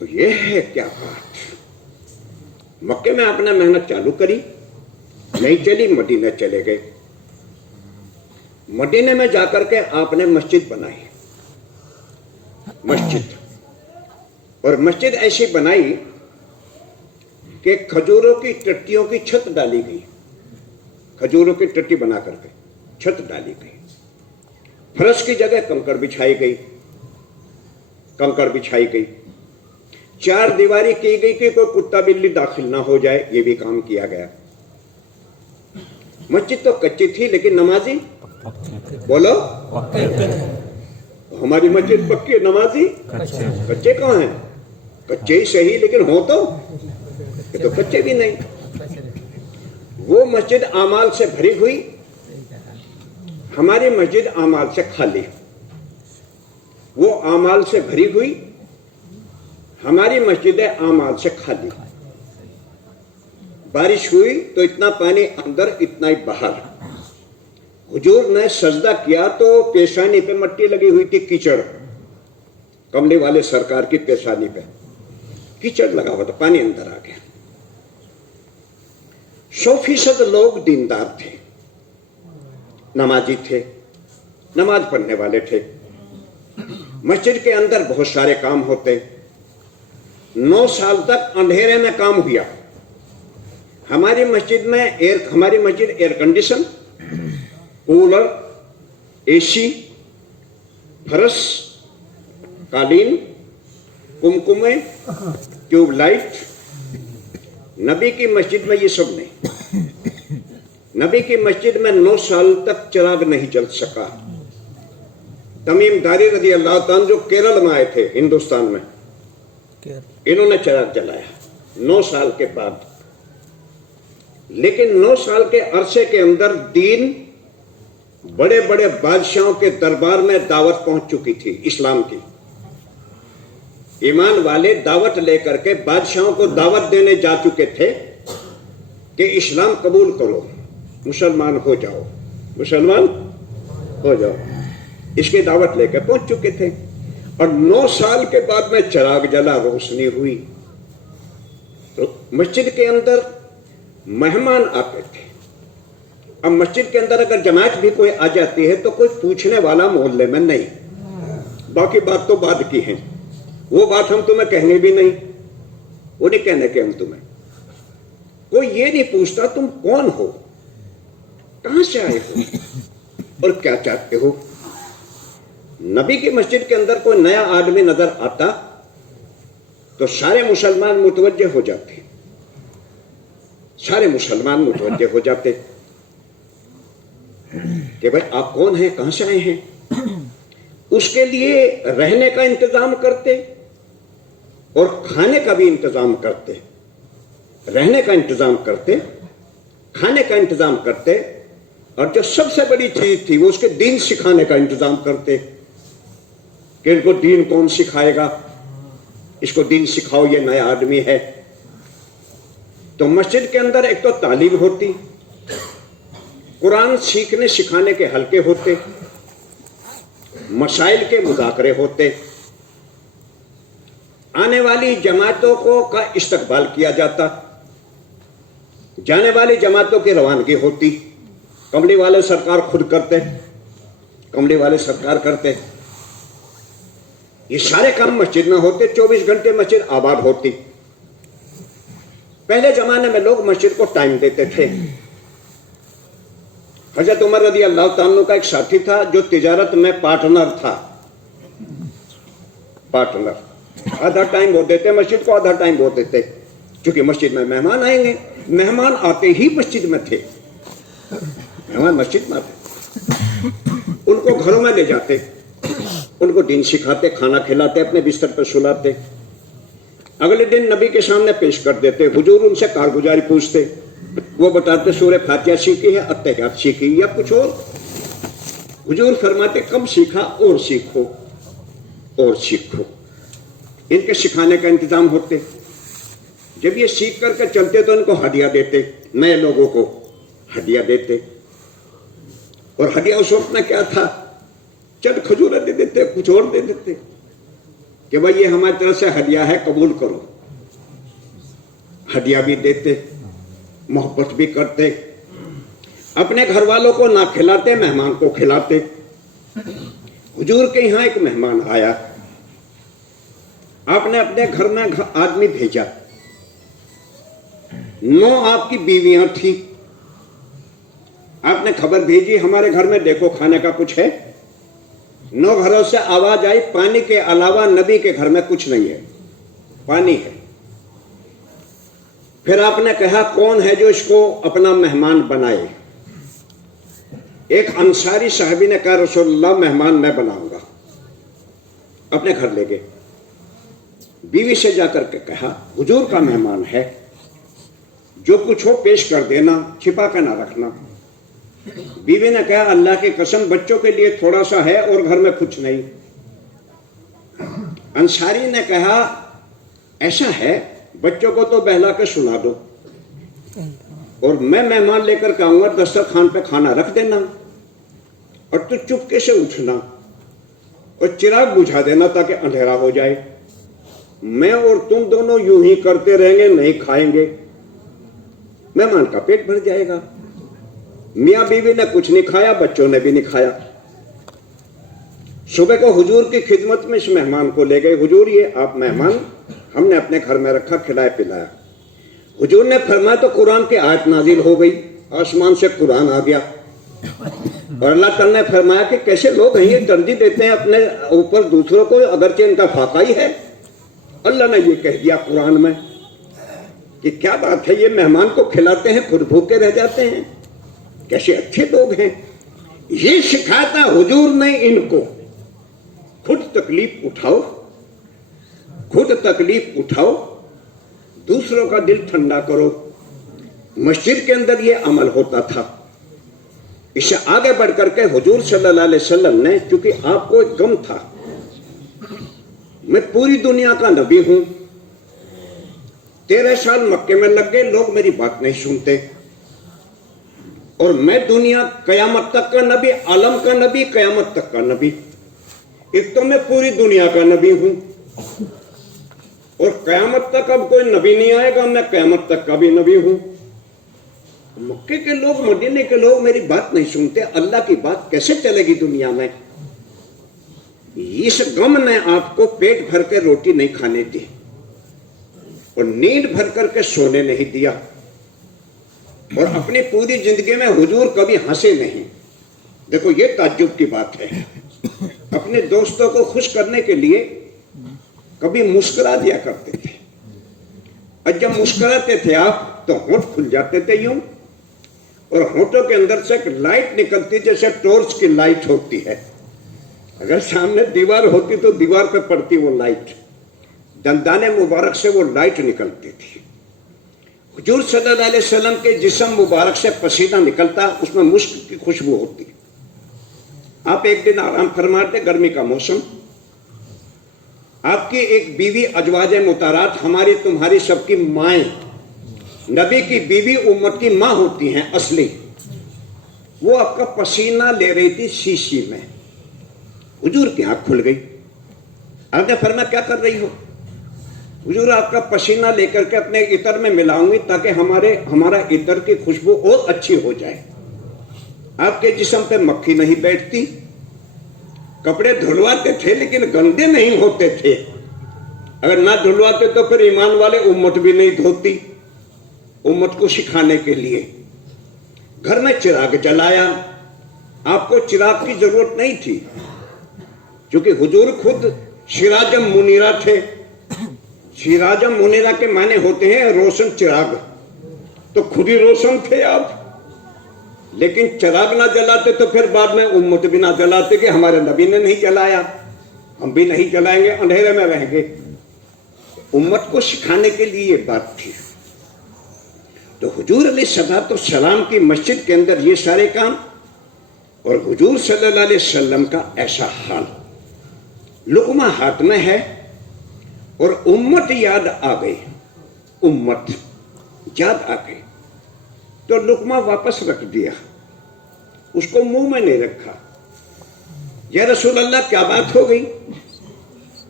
तो ये है क्या बात। मक्के में आपने मेहनत चालू करी, नहीं चली, मदीने चले गए। मदीने में जाकर के आपने मस्जिद बनाई, मस्जिद, और मस्जिद ऐसी बनाई कि खजूरों की टट्टियों की छत डाली गई। खजूरों की टट्टी बना करके छत डाली गई। फर्श की जगह कंकड़ बिछाई गई, कंकड़ बिछाई गई। 4 दीवारी की गई कि कोई कुत्ता बिल्ली दाखिल ना हो जाए, ये भी काम किया गया। मस्जिद तो कच्ची थी लेकिन नमाजी, बोलो, हमारी मस्जिद पक्की, नमाजी कच्चे कहाँ हैं? कच्चे ही सही, लेकिन हो तो कच्चे भी नहीं। वो मस्जिद आमाल से भरी हुई, हमारी मस्जिद आमाल से खाली। वो आमाल से भरी हुई, हमारी मस्जिद आमाल से खाली। बारिश हुई तो इतना पानी अंदर, इतना ही बाहर। हुजूर ने सजदा किया तो पेशानी पे मट्टी लगी हुई थी, कीचड़। कमले वाले सरकार की पेशानी पे कीचड़ लगा हुआ था, पानी अंदर आ गया। 100% लोग दीनदार थे, नमाजी थे, नमाज पढ़ने वाले थे। मस्जिद के अंदर बहुत सारे काम होते। 9 साल तक अंधेरे में काम हुआ। हमारी मस्जिद में एयर कंडीशन, कूलर, एसी, फर्श, कालीन, कुमकुमे, ट्यूबलाइट। नबी की मस्जिद में ये सब नहीं। नबी की मस्जिद में 9 साल तक चिराग नहीं जल सका। तमीम दारी रज़ी अल्लाह ताला जो केरल में आए थे हिंदुस्तान में, इन्होंने चिराग जलाया 9 साल के बाद। लेकिन 9 साल के अरसे के अंदर दीन बड़े बड़े बादशाहों के दरबार में दावत पहुंच चुकी थी इस्लाम की। ईमान वाले दावत लेकर के बादशाहों को दावत देने जा चुके थे कि इस्लाम कबूल करो, मुसलमान हो जाओ, मुसलमान हो जाओ। इसकी दावत लेकर पहुंच चुके थे और 9 साल के बाद में चिराग जला, रोशनी हुई। तो मस्जिद के अंदर मेहमान आते थे। अब मस्जिद के अंदर अगर जमात भी कोई आ जाती है तो कोई पूछने वाला मोहल्ले में नहीं, बाकी बात तो बाद की है, वो बात हम तुम्हें कहेंगे भी नहीं, वो नहीं कहने के हम तुम्हें। कोई ये नहीं पूछता तुम कौन हो, कहां से आए हो और क्या चाहते हो। नबी की मस्जिद के अंदर कोई नया आदमी नजर आता तो सारे मुसलमान मुतवज्जे हो जाते, सारे मुसलमान मुतवज्जे हो जाते कि भाई आप कौन हैं, कहां से आए हैं। उसके लिए रहने का इंतजाम करते और खाने का भी इंतजाम करते, रहने का इंतजाम करते, खाने का इंतजाम करते, और जो सबसे बड़ी चीज थी वो उसके दीन सिखाने का इंतजाम करते कि इनको दीन कौन सिखाएगा, इसको दीन सिखाओ, ये नया आदमी है। तो मस्जिद के अंदर एक तो तालीम होती, कुरान सीखने सिखाने के हल्के होते, मसाइल के मुज़ाकरे होते, आने वाली जमातों को का इस्तकबाल किया जाता, जाने वाली जमातों की रवानगी होती। कमली वाले सरकार खुद करते, कमली वाले सरकार करते, ये सारे काम मस्जिद में होते। 24 घंटे मस्जिद आबाद होती। पहले जमाने में लोग मस्जिद को टाइम देते थे। हजरत उमर रज़ी अल्लाह तआला अन्हु का एक साथी था जो तिजारत में पार्टनर था, पार्टनर। आधा टाइम वो देते मस्जिद को, आधा टाइम वो देते, क्योंकि मस्जिद में मेहमान आएंगे। मेहमान आते ही मस्जिद में थे, मेहमान मस्जिद में आते, उनको घरों में ले जाते, उनको दीन सिखाते, खाना खिलाते, अपने बिस्तर पर सुलाते, अगले दिन नबी के सामने पेश कर देते। हुजूर उनसे कारगुजारी पूछते, वो बताते सूरह फातिहा सीखी है, अत्तहियात सीखी या कुछ और। हुजूर फरमाते कम सीखा, और सीखो और सीखो। इनके सिखाने का इंतजाम होते। जब ये सीख करके चलते तो उनको हदिया देते, नए लोगों को हदिया देते। और हदिया उस वक्त में क्या था, चंद खजूरें दे देते, कुछ और दे देते कि भाई ये हमारी तरफ से हदिया है, कबूल करो। हदिया भी देते, मोहब्बत भी करते, अपने घर वालों को ना खिलाते, मेहमान को खिलाते। हुजूर के यहां एक मेहमान आया, आपने अपने घर में आदमी भेजा, 9 आपकी बीवियां थी, आपने खबर भेजी हमारे घर में देखो खाने का कुछ है। 9 घरों से आवाज आई, पानी के अलावा नबी के घर में कुछ नहीं है, पानी है। फिर आपने कहा कौन है जो इसको अपना मेहमान बनाए। एक अंसारी साहबी ने कहा रसूलुल्लाह मेहमान मैं बनाऊंगा, अपने घर ले गए। बीवी से जाकर के कहा हुजूर का मेहमान है, जो कुछ हो पेश कर देना, छिपा कर ना रखना। बीवी ने कहा अल्लाह की कसम बच्चों के लिए थोड़ा सा है और घर में कुछ नहीं। अंसारी ने कहा ऐसा है, बच्चों को तो बहला के सुला दो और मैं मेहमान लेकर के आऊंगा, दस्तरखान पे खाना रख देना और तू चुपके से उठना और चिराग बुझा देना ताकि अंधेरा हो जाए। मैं और तुम दोनों यूं ही करते रहेंगे, नहीं खाएंगे, मेहमान का पेट भर जाएगा। मियां बीवी ने कुछ नहीं खाया, बच्चों ने भी नहीं खाया। सुबह को हुजूर की खिदमत में इस मेहमान को ले गए। हुजूर ये आप मेहमान हमने अपने घर में रखा, खिलाया पिलाया। हुजूर ने फरमाया तो कुरान की आयत नाजिल हो गई, आसमान से कुरान आ गया और अल्लाह ताला ने फरमाया कि कैसे लोग हैं ये तरजीह देते हैं अपने ऊपर दूसरों को, अगरचे इनका फाका ही है। अल्लाह ने ये कह दिया कुरान में कि क्या बात है, ये मेहमान को खिलाते हैं, खुद भूखे रह जाते हैं, कैसे अच्छे लोग हैं। ये सिखाता हुजूर ने इनको, खुद तकलीफ उठाओ, खुद तकलीफ उठाओ, दूसरों का दिल ठंडा करो। मस्जिद के अंदर ये अमल होता था। इससे आगे बढ़ करके हुजूर सल्लल्लाहु अलैहि वसल्लम ने, क्योंकि आपको एक गम था, मैं पूरी दुनिया का नबी हूं, 13 साल मक्के में लग गए, लोग मेरी बात नहीं सुनते और मैं दुनिया कयामत तक का नबी, आलम का नबी, कयामत तक का नबी। एक तो मैं पूरी दुनिया का नबी हूं और कयामत तक अब कोई नबी नहीं आएगा, मैं कयामत तक का भी नबी हूं। मक्के के लोग, मदीने के लोग मेरी बात नहीं सुनते, अल्लाह की बात कैसे चलेगी दुनिया में। इस गम ने आपको पेट भर के रोटी नहीं खाने दी और नींद भर करके सोने नहीं दिया, और अपनी पूरी जिंदगी में हुजूर कभी हंसे नहीं। देखो ये ताज्जुब की बात है। अपने दोस्तों को खुश करने के लिए कभी मुस्कुरा दिया करते थे, और जब मुस्कुराते थे आप तो होंठ खुल जाते थे यूं, और होंठों के अंदर से एक लाइट निकलती जैसे टॉर्च की लाइट होती है। अगर सामने दीवार होती तो दीवार पे पड़ती वो लाइट, दंदाने मुबारक से वो लाइट निकलती थी। हुजूर सल्लल्लाहु अलैहि वसल्लम के जिस्म मुबारक से पसीना निकलता, उसमें मुश्क की खुशबू होती। आप एक दिन आराम फरमाते, गर्मी का मौसम, आपकी एक बीवी अजवाज मुतारात, हमारी तुम्हारी सबकी माएं, नबी की बीवी उम्मत की मां होती हैं असली, वो आपका पसीना ले रही थी शीशी में। हुजूर की आंख खुल गई। आपने फरमाया क्या कर रही हो? हुजूर आपका पसीना लेकर के अपने इतर में मिलाऊंगी ताकि हमारा इतर की खुशबू और अच्छी हो जाए। आपके जिस्म पे मक्खी नहीं बैठती। कपड़े धुलवाते थे लेकिन गंदे नहीं होते थे। अगर ना धुलवाते तो फिर ईमान वाले उम्मत भी नहीं धोती। उम्मत को सिखाने के लिए घर में चिराग जलाया। आपको चिराग की जरूरत नहीं थी क्योंकि हुजूर खुद सिराजम मुनीरा थे। सिराजम मुनीरा के माने होते हैं रोशन चिराग, तो खुद ही रोशन थे आप। लेकिन चिराग ना जलाते तो फिर बाद में उम्मत भी ना जलाते कि हमारे नबी ने नहीं जलाया, हम भी नहीं जलाएंगे, अंधेरे में रहेंगे। उम्मत को सिखाने के लिए ये बात थी। तो हुजूर अलैहिस्सलाम की मस्जिद के अंदर ये सारे काम, और हुजूर सल्लल्लाहु अलैहि वसल्लम का ऐसा हाल। लुकमा हाथ में है और उम्मत याद आ गई, उम्मत याद आ गई तो लुकमा वापस रख दिया, उसको मुंह में नहीं रखा। या रसूल अल्लाह क्या बात हो गई?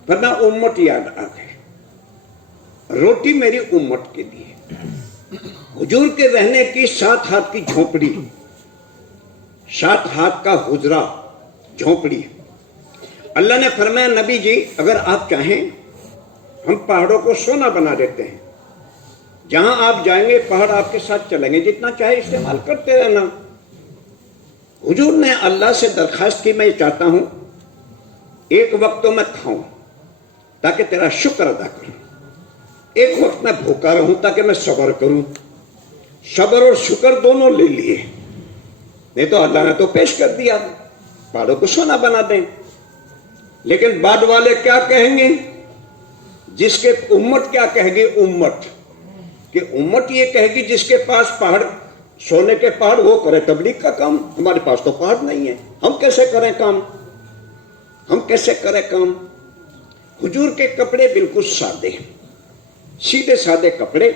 वरना उम्मत याद आ गई। रोटी मेरी उम्मत के लिए। हुजूर के रहने की 7 हाथ की झोपड़ी, 7 हाथ का हुजरा झोपड़ी। अल्लाह ने फरमाया नबी जी अगर आप चाहें हम पहाड़ों को सोना बना देते हैं, जहां आप जाएंगे पहाड़ आपके साथ चलेंगे, जितना चाहे इस्तेमाल करते रहना। हुजूर ने अल्लाह से दरखास्त की, मैं चाहता हूं एक वक्त तो मैं खाऊं ताकि तेरा शुक्र अदा करूं, एक वक्त मैं भूखा रहूं ताकि मैं सब्र करूं। सब्र और शुक्र दोनों ले लिए, नहीं तो अल्लाह ने तो पेश कर दिया पहाड़ों को सोना बना दें। लेकिन बाद वाले क्या कहेंगे? जिसके उम्मत क्या कहेगी? उम्मत कि उम्मत ये कहेगी जिसके पास पहाड़, सोने के पहाड़, वो करे तबलीग का काम। हमारे पास तो पहाड़ नहीं है, हम कैसे करें काम, हम कैसे करें काम। हुजूर के कपड़े बिल्कुल सादे, सीधे सादे कपड़े,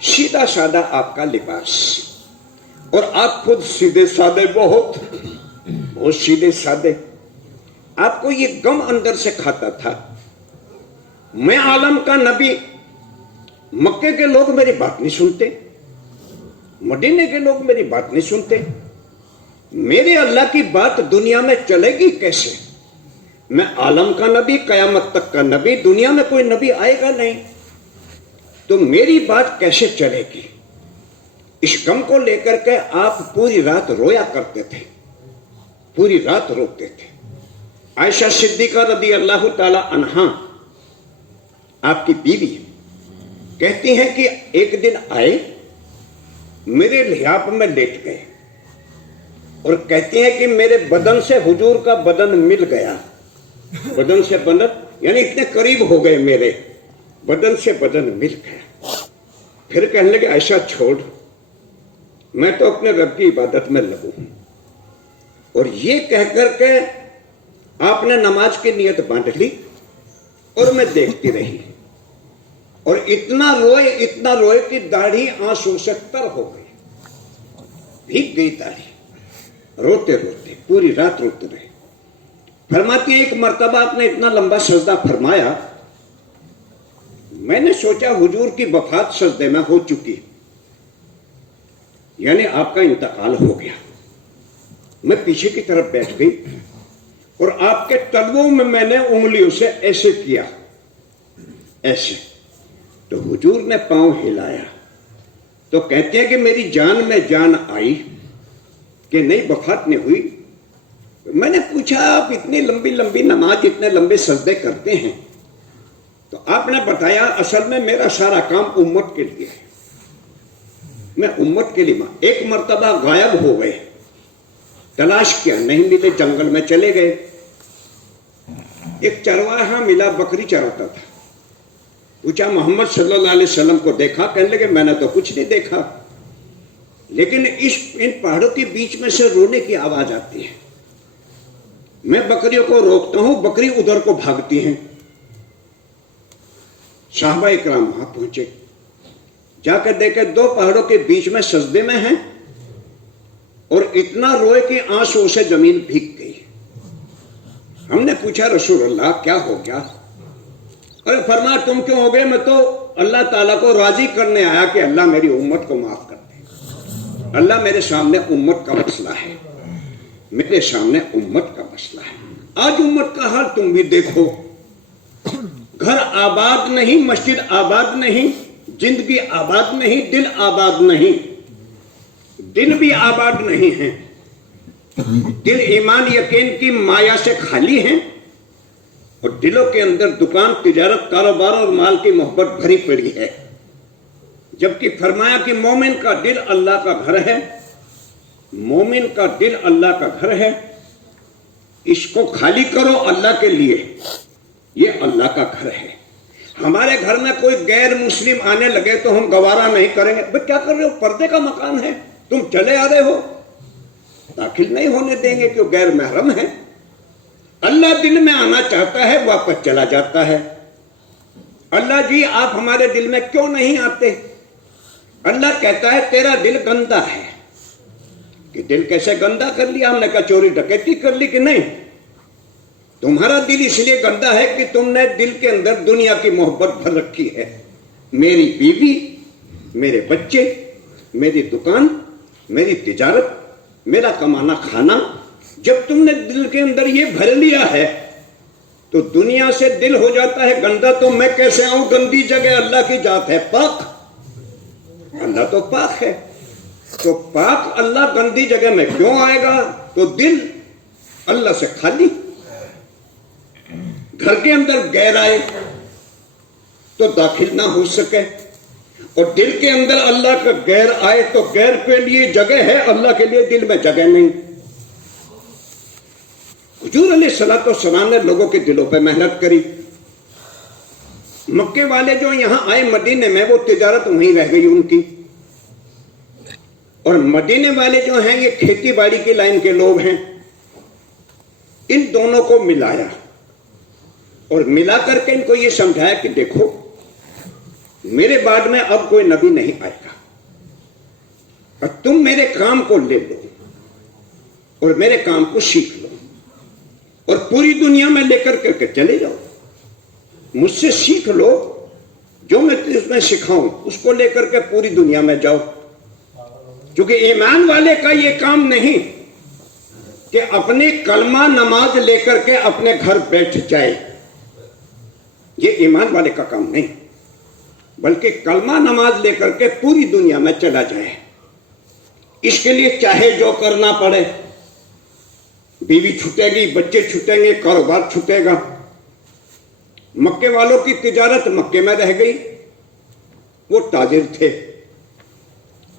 सीधा सादा आपका लिबास, और आप खुद सीधे सादे, बहुत बहुत सीधे सादे। आपको ये गम अंदर से खाता था, मैं आलम का नबी, मक्के के लोग मेरी बात नहीं सुनते, मदीने के लोग मेरी बात नहीं सुनते, मेरे अल्लाह की बात दुनिया में चलेगी कैसे? मैं आलम का नबी, कयामत तक का नबी, दुनिया में कोई नबी आएगा नहीं, तो मेरी बात कैसे चलेगी? इस गम को लेकर के आप पूरी रात रोया करते थे, पूरी रात रोते थे। आयशा सिद्दीका रदी अल्लाह ताला अन्हा, आपकी बीवी, कहती हैं कि एक दिन आए, मेरे लिहाफ में लेट गए और कहती हैं कि मेरे बदन से हुजूर का बदन मिल गया। बदन से बदन यानी इतने करीब हो गए, मेरे बदन से बदन मिल गया। फिर कहने लगे आयशा छोड़, मैं तो अपने रब की इबादत में लगूं। और ये कहकर के आपने नमाज की नियत बांध ली और मैं देखती रही, और इतना रोए कि दाढ़ी आंसू से तर हो गई, भीग गई दाढ़ी, रोते रोते पूरी रात रोते रहे। फरमाती है एक मर्तबा आपने इतना लंबा सजदा फरमाया, मैंने सोचा हुजूर की वफात सजदे में हो चुकी, यानी आपका इंतकाल हो गया। मैं पीछे की तरफ बैठ गई और आपके तलवों में मैंने उंगलियों से ऐसे किया, ऐसे। तो हुजूर ने पांव हिलाया तो कहते हैं कि मेरी जान में जान आई कि नहीं, वफात नहीं हुई। मैंने पूछा, आप इतनी लंबी लंबी नमाज, इतने लंबे सजदे करते हैं, तो आपने बताया असल में मेरा सारा काम उम्मत के लिए है, मैं उम्मत के लिए। एक मर्तबा गायब हो गए, तलाश किया, नहीं मिले, जंगल में चले गए। एक चरवाहा मिला, बकरी चराता था। पूछा मोहम्मद सल्लल्लाहु अलैहि वसल्लम को देखा? कहने लगे मैंने तो कुछ नहीं देखा, लेकिन इन पहाड़ों के बीच में से रोने की आवाज आती है। मैं बकरियों को रोकता हूं, बकरी उधर को भागती हैं। साहबा इकराम वहां पहुंचे, जाकर देखे 2 पहाड़ों के बीच में सजदे में हैं और इतना रोए कि आंसू से जमीन भीग गई। हमने पूछा रसूल अल्लाह क्या हो गया? अरे फरमाया तुम क्यों हो गए? मैं तो अल्लाह ताला को राजी करने आया कि अल्लाह मेरी उम्मत को माफ कर दे। अल्लाह मेरे सामने उम्मत का मसला है, मेरे सामने उम्मत का मसला है। आज उम्मत का हाल तुम भी देखो, घर आबाद नहीं, मस्जिद आबाद नहीं, जिंदगी आबाद नहीं, दिल आबाद नहीं, दिल भी आबाद नहीं है। दिल ईमान यकीन की माया से खाली हैं और दिलों के अंदर दुकान, तिजारत, कारोबार और माल की मोहब्बत भरी पड़ी है। जबकि फरमाया कि मोमिन का दिल अल्लाह का घर है, मोमिन का दिल अल्लाह का घर है, इसको खाली करो अल्लाह के लिए, ये अल्लाह का घर है। हमारे घर में कोई गैर मुस्लिम आने लगे तो हम गवारा नहीं करेंगे। भाई क्या कर रहे हो, पर्दे का मकान है, तुम चले आ रहे हो, दाखिल नहीं होने देंगे क्यों, गैर महरम है। अल्लाह दिल में आना चाहता है, वापस चला जाता है। अल्लाह जी आप हमारे दिल में क्यों नहीं आते? अल्लाह कहता है तेरा दिल गंदा है। कि दिल कैसे गंदा कर लिया? हमने कहा चोरी डकैती कर ली कि नहीं। तुम्हारा दिल इसलिए गंदा है कि तुमने दिल के अंदर दुनिया की मोहब्बत भर रखी है। मेरी बीवी, मेरे बच्चे, मेरी दुकान, मेरी तिजारत, मेरा कमाना खाना, जब तुमने दिल के अंदर ये भर लिया है तो दुनिया से दिल हो जाता है गंदा। तो मैं कैसे आऊं गंदी जगह? अल्लाह की जात है पाक, अल्लाह तो पाक है, तो पाक अल्लाह गंदी जगह में क्यों आएगा? तो दिल अल्लाह से खाली। घर के अंदर गैर आए तो दाखिल ना हो सके, और दिल के अंदर अल्लाह का गैर आए तो गैर के लिए जगह है, अल्लाह के लिए दिल में जगह नहीं। हुजूर अलैहिस्सलातु वस्सलाम ने लोगों के दिलों पे मेहनत करी। मक्के वाले जो यहां आए मदीने में, वो तिजारत वहीं रह गई उनकी, और मदीने वाले जो हैं ये खेती बाड़ी की लाइन के लोग हैं। इन दोनों को मिलाया और मिला करके इनको ये समझाया कि देखो मेरे बाद में अब कोई नबी नहीं आएगा, और तुम मेरे काम को ले लो और मेरे काम को सीख लो और पूरी दुनिया में लेकर करके चले जाओ। मुझसे सीख लो, जो मैं तुम्हें सिखाऊं उसको लेकर के पूरी दुनिया में जाओ। क्योंकि ईमान वाले का ये काम नहीं कि अपनी कलमा नमाज लेकर के अपने घर बैठ जाए, ये ईमान वाले का काम नहीं, बल्कि कलमा नमाज लेकर के पूरी दुनिया में चला जाए। इसके लिए चाहे जो करना पड़े, बीवी छूटेगी, बच्चे छूटेंगे, कारोबार छूटेगा। मक्के वालों की तिजारत मक्के में रह गई, वो ताजिर थे।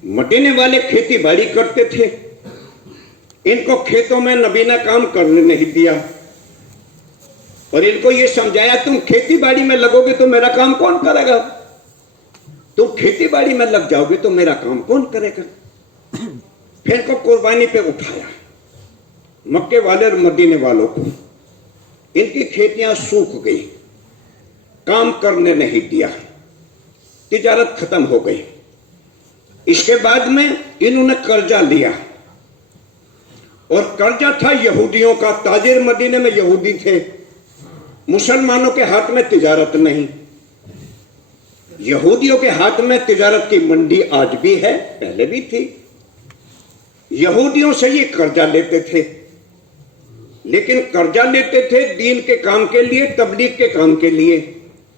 मदीने वाले खेती बाड़ी करते थे, इनको खेतों में नबी ने काम करने नहीं दिया और इनको ये समझाया तुम खेती बाड़ी में लगोगे तो मेरा काम कौन करेगा, तुम खेती बाड़ी में लग जाओगे तो मेरा काम कौन करेगा। फिर इनको कुर्बानी पे उठाया, मक्के वाले और मदीने वालों को। इनकी खेतियां सूख गई, काम करने नहीं दिया, तिजारत खत्म हो गई। इसके बाद में इन्होंने कर्जा लिया, और कर्जा था यहूदियों का। ताजिर मदीने में यहूदी थे, मुसलमानों के हाथ में तिजारत नहीं। यहूदियों के हाथ में तिजारत की मंडी आज भी है, पहले भी थी। यहूदियों से ये कर्जा लेते थे, लेकिन कर्जा लेते थे दीन के काम के लिए, तबलीग के काम के लिए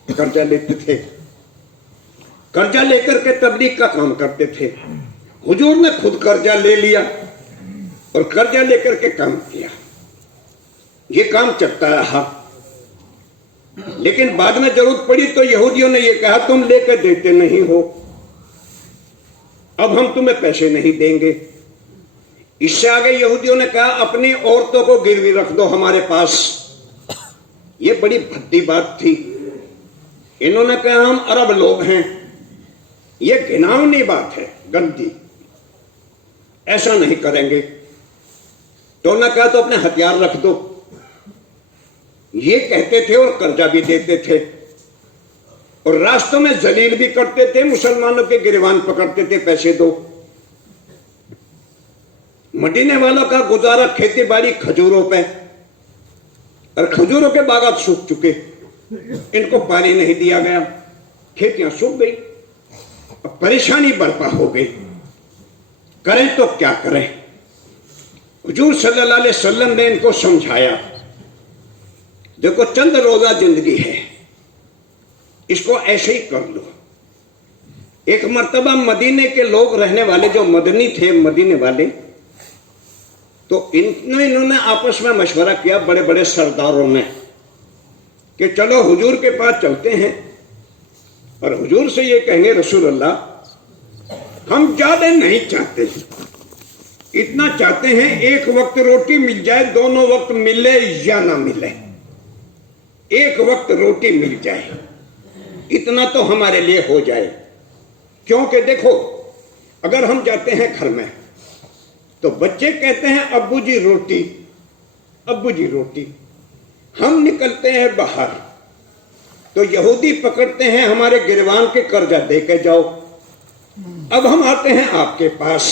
कर्जा लेते थे। कर्जा लेकर के तबलीग का काम करते थे। हुजूर ने खुद कर्जा ले लिया और कर्जा लेकर के काम किया। ये काम चलता रहा, लेकिन बाद में जरूरत पड़ी तो यहूदियों ने यह कहा तुम लेकर देते नहीं हो, अब हम तुम्हें पैसे नहीं देंगे। इससे आगे यहूदियों ने कहा अपनी औरतों को गिरवी रख दो हमारे पास। ये बड़ी भद्दी बात थी। इन्होंने कहा हम अरब लोग हैं, ये घिनौनी बात है, गंदी, ऐसा नहीं करेंगे। तो उन्होंने कहा तो अपने हथियार रख दो। ये कहते थे और कर्जा भी देते थे और रास्तों में जलील भी करते थे, मुसलमानों के गिरबान पकड़ते थे, पैसे दो। मदीने वालों का गुजारा खेती बाड़ी खजूरों पे, और खजूरों के बागात सूख चुके, इनको पानी नहीं दिया गया, खेतियां सूख गई, अब परेशानी बर्पा हो गई। करें तो क्या करें? हुजूर सल्लल्लाहु अलैहि वसल्लम ने इनको समझाया, देखो चंद रोजा जिंदगी है, इसको ऐसे ही कर लो। एक मर्तबा मदीने के लोग रहने वाले जो मदनी थे, मदीने वाले, तो इन्होंने आपस में मशवरा किया बड़े बड़े सरदारों ने कि चलो हुजूर के पास चलते हैं और हुजूर से ये कहेंगे रसूल अल्लाह हम ज्यादा नहीं चाहते, इतना चाहते हैं एक वक्त रोटी मिल जाए, दोनों वक्त मिले या ना मिले, एक वक्त रोटी मिल जाए, इतना तो हमारे लिए हो जाए। क्योंकि देखो अगर हम जाते हैं घर में तो बच्चे कहते हैं अब्बू जी रोटी, अब्बू जी रोटी। हम निकलते हैं बाहर तो यहूदी पकड़ते हैं हमारे गिरबान के कर्जा दे के जाओ। अब हम आते हैं आपके पास,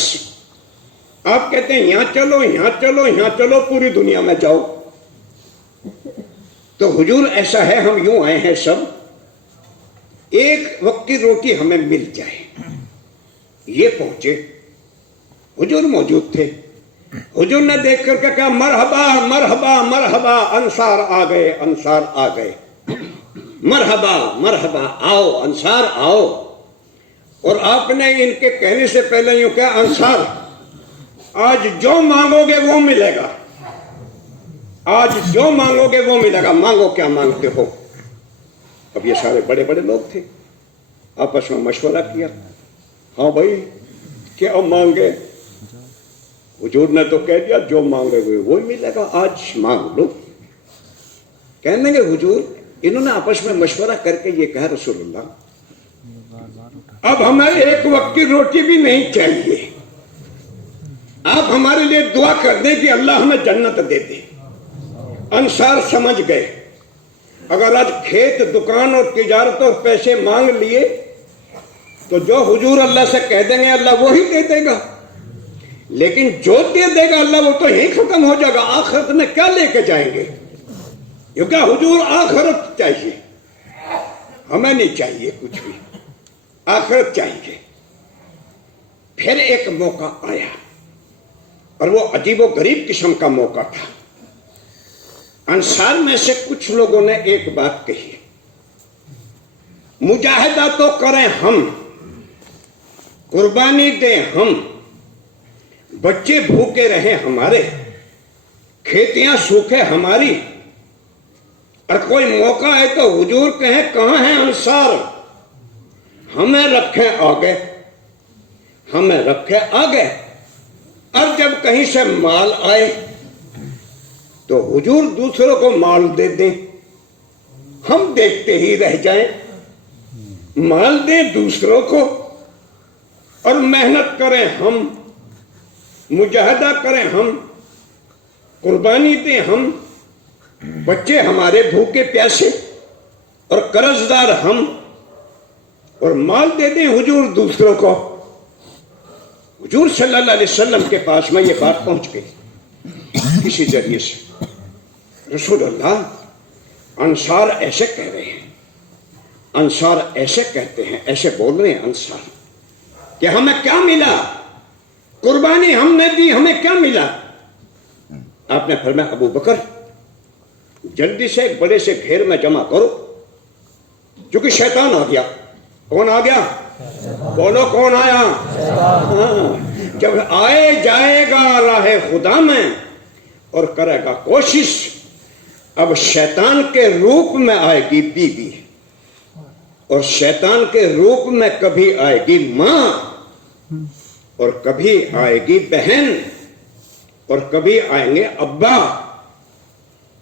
आप कहते हैं यहां चलो, यहां चलो, यहां चलो, पूरी दुनिया में जाओ। तो हुजूर ऐसा है, हम यूं आए हैं सब, एक वक्त की रोटी हमें मिल जाए। ये पहुंचे, हुजूर मौजूद थे। हुजूर ने देख करके कहा मरहबा मरहबा मरहबा, अंसार आ गए, अंसार आ गए, मरहबा मरहबा, आओ अंसार आओ। और आपने इनके कहने से पहले यूं कहा अंसार आज जो मांगोगे वो मिलेगा, आज जो मांगोगे वो मिलेगा, मांगो क्या मांगते हो। अब ये सारे बड़े बड़े लोग थे, आपस में मशवरा किया, हाँ भाई क्या मांगे। हुजूर ने तो कह दिया जो मांगोगे वो मिलेगा, आज मांग लो। कहने लगे हुजूर, इन्होंने आपस में मशवरा करके ये कहा रसूलुल्लाह अब हमें एक वक्त की रोटी भी नहीं चाहिए, आप हमारे लिए दुआ कर दें कि अल्लाह हमें जन्नत दे दे। अंसार समझ गए अगर आज खेत दुकान और तिजारत और पैसे मांग लिए तो जो हुजूर अल्लाह से कह देंगे अल्लाह वो ही दे देगा, लेकिन जो दे देगा अल्लाह वो तो यही खत्म हो जाएगा, आखिरत में क्या लेके जाएंगे। क्योंकि हुजूर आखिरत चाहिए, हमें नहीं चाहिए कुछ भी, आखिरत चाहिए। फिर एक मौका आया और वो अजीबो गरीब किस्म का मौका था। अंसार में से कुछ लोगों ने एक बात कही, मुजाहिदा तो करें हम, कुर्बानी दें हम, बच्चे भूखे रहे हमारे, खेतियां सूखे हमारी, और कोई मौका है तो हुजूर कहें कहां है अंसार, हमें रखे आगे, हमें रखे आगे। और जब कहीं से माल आए तो हुजूर दूसरों को माल दे दें, हम देखते ही रह जाएं, माल दें दूसरों को और मेहनत करें हम, मुजाहिदा करें हम, कुर्बानी दें हम, बच्चे हमारे भूखे प्यासे और कर्जदार हम, और माल दे दें हुजूर दूसरों को। हुजूर सल्लल्लाहु अलैहि वसल्लम के पास में ये बात पहुंच गई किसी जरिए से, रसूल अल्लाह अंसार ऐसे कह रहे हैं, अंसार ऐसे कहते हैं, ऐसे बोल रहे हैं अंसार कि हमें क्या मिला, कुर्बानी हमने दी, हमें क्या मिला। आपने फरमाया अबू बकर जल्दी से एक बड़े से घेर में जमा करो, क्योंकि शैतान आ गया। कौन आ गया? बोलो कौन आया? हाँ। जब आए जाएगा राह खुदा में और करेगा कोशिश, अब शैतान के रूप में आएगी बीवी, और शैतान के रूप में कभी आएगी मां, और कभी आएगी बहन, और कभी आएंगे अब्बा,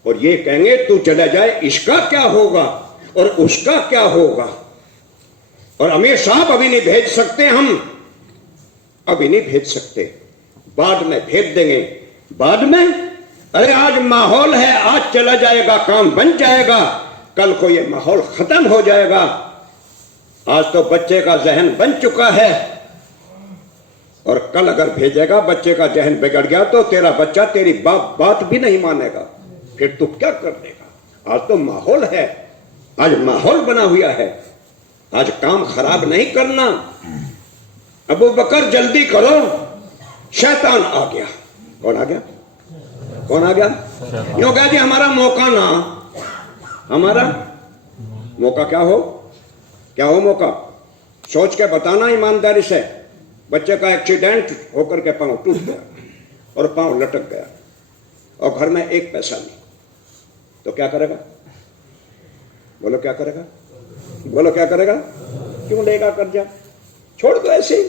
और ये कहेंगे तू चला जाए, इसका क्या होगा और उसका क्या होगा। और अमीर साहब अभी नहीं भेज सकते, हम अभी नहीं भेज सकते, बाद में भेज देंगे। बाद में? अरे आज माहौल है, आज चला जाएगा, काम बन जाएगा, कल को ये माहौल खत्म हो जाएगा। आज तो बच्चे का जहन बन चुका है, और कल अगर भेजेगा बच्चे का जहन बिगड़ गया तो तेरा बच्चा तेरी बात भी नहीं मानेगा, फिर तू क्या कर देगा। आज तो माहौल है, आज माहौल बना हुआ है, आज काम खराब नहीं करना। अबू बकर जल्दी करो, शैतान आ गया। कौन आ गया? कौन आ गया? यूं कह दिया हमारा मौका ना, हमारा मौका क्या हो? क्या हो मौका? सोच के बताना ईमानदारी से। बच्चे का एक्सीडेंट होकर के पांव टूट गया और पांव लटक गया और घर में एक पैसा नहीं, तो क्या करेगा? बोलो क्या करेगा? बोलो क्या करेगा? क्यों लेगा कर्जा? छोड़ दो ऐसे ही,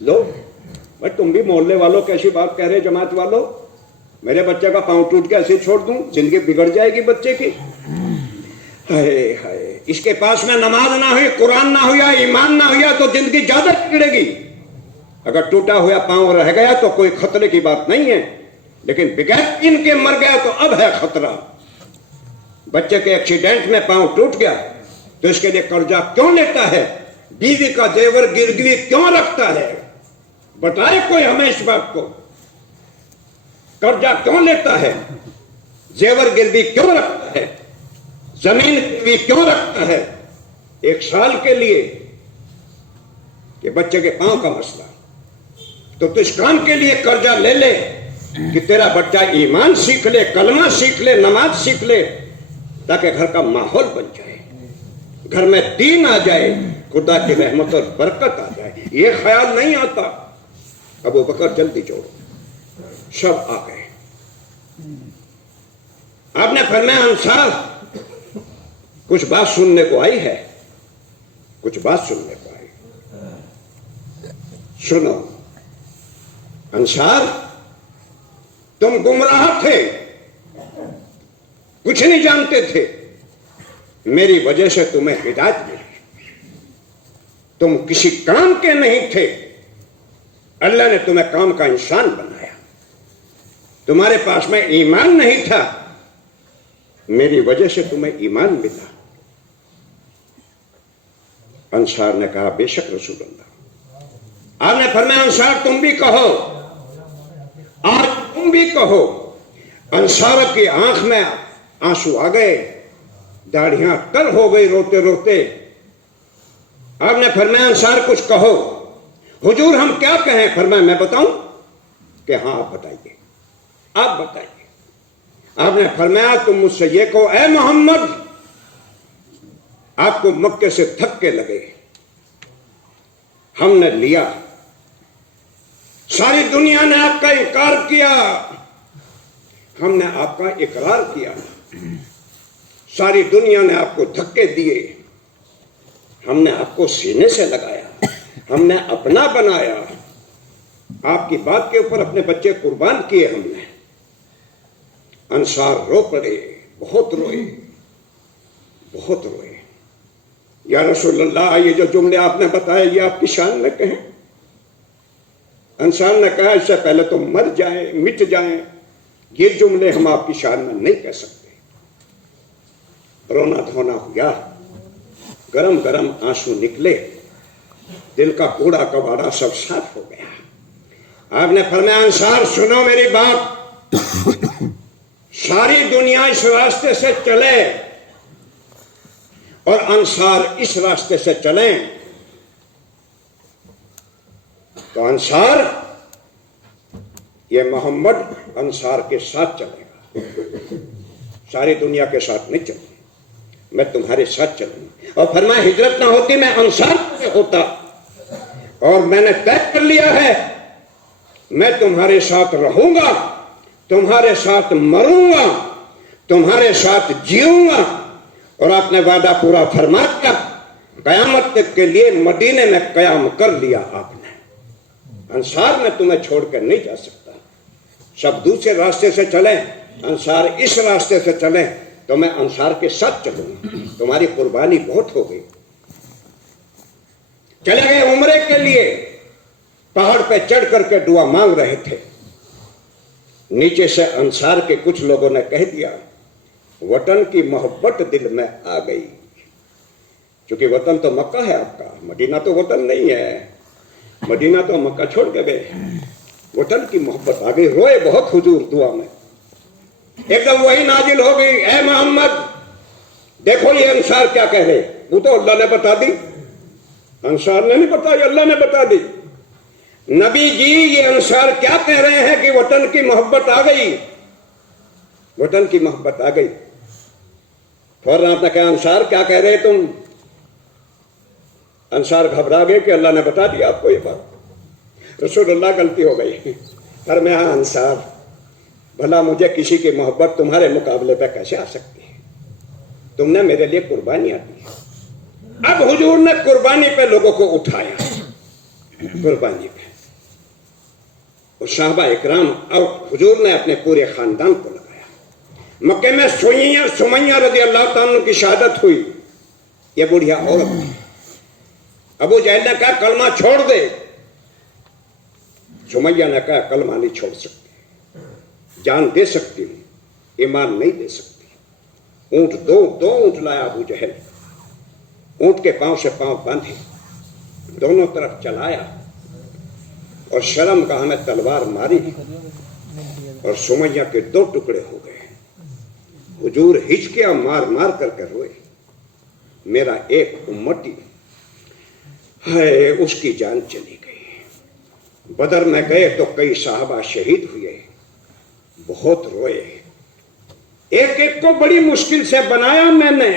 लो भाई। तुम भी मोहल्ले वालों कैसी बात कह रहे, जमात वालों? मेरे बच्चे का पांव टूट के ऐसे ही छोड़ दूं? जिंदगी बिगड़ जाएगी बच्चे की। हाय हाय, इसके पास में नमाज ना हुई, कुरान ना हुआ, ईमान ना हुआ तो जिंदगी ज्यादा बिगड़ेगी। अगर टूटा हुआ पांव रह गया तो कोई खतरे की बात नहीं है, लेकिन बगैर इनके मर गया तो अब है खतरा। बच्चे के एक्सीडेंट में पांव टूट गया तो इसके लिए कर्जा क्यों लेता है? बीवी का जेवर गिरवी क्यों रखता है? बताए कोई हमें इस बात को। कर्जा क्यों लेता है? जेवर गिरवी क्यों रखता है? जमीन गिरवी क्यों रखता है? 1 साल के लिए कि बच्चे के पांव का मसला, तो इस काम के लिए कर्जा ले ले कि तेरा बच्चा ईमान सीख ले, कलमा सीख ले, नमाज सीख ले, ताकि घर का माहौल बन जाए, घर में दीन आ जाए, खुदा की रहमत और बरकत आ जाए। ये ख्याल नहीं आता। अबू बकर जल्दी जोड़ो, सब आ गए। आपने फरमाया अंसार कुछ बात सुनने को आई है, कुछ बात सुनने को आई, सुनो। अंसार तुम गुमराह थे, कुछ नहीं जानते थे, मेरी वजह से तुम्हें हिदायत मिली। तुम किसी काम के नहीं थे, अल्लाह ने तुम्हें काम का इंसान बनाया। तुम्हारे पास में ईमान नहीं था, मेरी वजह से तुम्हें ईमान मिला। अंसार ने कहा बेशक रसूल अल्लाह। आपने फरमाया अंसार तुम भी कहो, आज तुम भी कहो। अंसार की आंख में आंसू आ गए, दाढ़ियां तर हो गई रोते रोते। आपने फरमाया अंसार कुछ कहो। हुजूर हम क्या कहें? फरमाया मैं बताऊं? कि हाँ आप बताइए, आप बताइए। आपने फरमाया तुम मुझसे ये कहो, ऐ मोहम्मद आपको मक्के से धक्के लगे, हमने लिया, सारी दुनिया ने आपका इनकार किया, हमने आपका इकरार किया, सारी दुनिया ने आपको धक्के दिए, हमने आपको सीने से लगाया, हमने अपना बनाया, आपकी बात के ऊपर अपने बच्चे कुर्बान किए हमने। अंसार रो पड़े, बहुत रोए, बहुत रोए। या रसूल अल्लाह ये जो जुमले आपने बताए ये आपकी शान में कहें। अंसार ने कहा इससे पहले तो मर जाएं, मिट जाएं, ये जुमले हम आपकी शान में नहीं कह सकते। रोना धोना हुआ, गरम गरम आंसू निकले, दिल का कूड़ा कबाड़ा सब साफ हो गया। आपने फरमाया अंसार सुनो मेरी बात, सारी दुनिया इस रास्ते से चले और अंसार इस रास्ते से चलें, तो अंसार ये मोहम्मद अंसार के साथ चलेगा, सारी दुनिया के साथ नहीं चलेगा, मैं तुम्हारे साथ चलूंगा। और फरमाया हिजरत ना होती मैं अंसार से होता, और मैंने तय कर लिया है मैं तुम्हारे साथ रहूंगा, तुम्हारे साथ मरूंगा, तुम्हारे साथ जीऊंगा। और आपने वादा पूरा फरमा दिया, कयामत तक के लिए मदीने में कयाम कर लिया आपने। अंसार में तुम्हें छोड़कर नहीं जा सकता, सब दूसरे रास्ते से चले, अंसार इस रास्ते से चले तो मैं अंसार के साथ चलूंगा। तुम्हारी कुर्बानी बहुत हो गई। चले गए उम्रे के लिए, पहाड़ पे चढ़ करके दुआ मांग रहे थे, नीचे से अंसार के कुछ लोगों ने कह दिया वतन की मोहब्बत दिल में आ गई, क्योंकि वतन तो मक्का है आपका, मदीना तो वतन नहीं है, मदीना तो मक्का छोड़ के गए, वतन की मोहब्बत आ गई। रोए बहुत हुजूर दुआ में, एकदम वही नाजिल हो गई, ऐ मोहम्मद देखो ये अंसार क्या कह रहे। वो तो अल्लाह ने बता दी, अंसार ने नहीं बताई, अल्लाह ने बता दी। नबी जी ये अंसार क्या कह रहे हैं कि वतन की मोहब्बत आ गई, वतन की मोहब्बत आ गई। फौरन आपने कहा अंसार क्या कह रहे तुम। अंसार घबरा गए कि अल्लाह ने बता दिया आपको ये बात। रसूलुल्लाह गलती हो गई, पर मैं अंसार भला मुझे किसी की मोहब्बत तुम्हारे मुकाबले पे कैसे आ सकती है, तुमने मेरे लिए कुर्बानियां दी। अब हुजूर ने कुर्बानी पे लोगों को उठाया, कुर्बानी पे, और साहबा इकराम और हुजूर ने अपने पूरे खानदान को लगाया। मक्के में सुमैया रज़ी अल्लाह ताला की शहादत हुई, ये बुढ़िया औरत थी। अबू जहल ने कहा कलमा छोड़ दे, सुमैया ने कहा कलमा नहीं छोड़ सकती, जान दे सकती हूं, ईमान नहीं दे सकती। ऊंट दो ऊंट लाया अबू जहल, ऊंट के पांव से पांव बांधे, दोनों तरफ चलाया और शर्म का हमें तलवार मारी और सुमैया के 2 टुकड़े हो गए। हुजूर हिचकियां मार मार करके रोए, मेरा एक उम्मती है उसकी जान चली गई। बदर में गए तो कई साहबा शहीद हुए, बहुत रोए, एक एक को बड़ी मुश्किल से बनाया मैंने,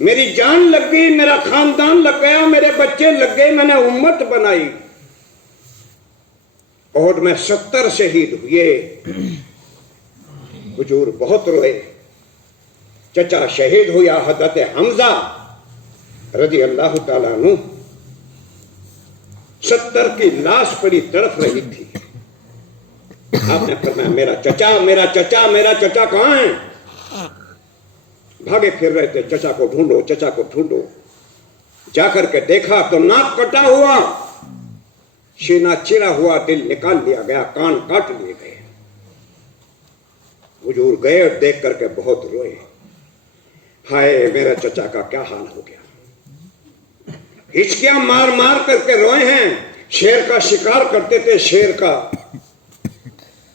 मेरी जान लग गई, मेरा खानदान लग गया, मेरे बच्चे लग गए, मैंने उम्मत बनाई। और में 70 शहीद हुए। हुजूर बहुत रोए। चचा शहीद हुआ हज़रत हमजा रज़ी अल्लाह ताला अन्हु, 70 की लाश पड़ी तड़प रही थी। आपने फरमाया मेरा चचा, मेरा चचा, मेरा चचा कहां है। भागे फिर रहे थे, चचा को ढूंढो, चचा को ढूंढो। जाकर के देखा तो नाक कटा हुआ, सीना चिरा हुआ, दिल निकाल लिया गया, कान काट लिए गए। हुजूर गए और देख करके बहुत रोए, हाय मेरा चचा का क्या हाल हो गया। हिचकियां मार मार करके रोए हैं, शेर का शिकार करते थे, शेर का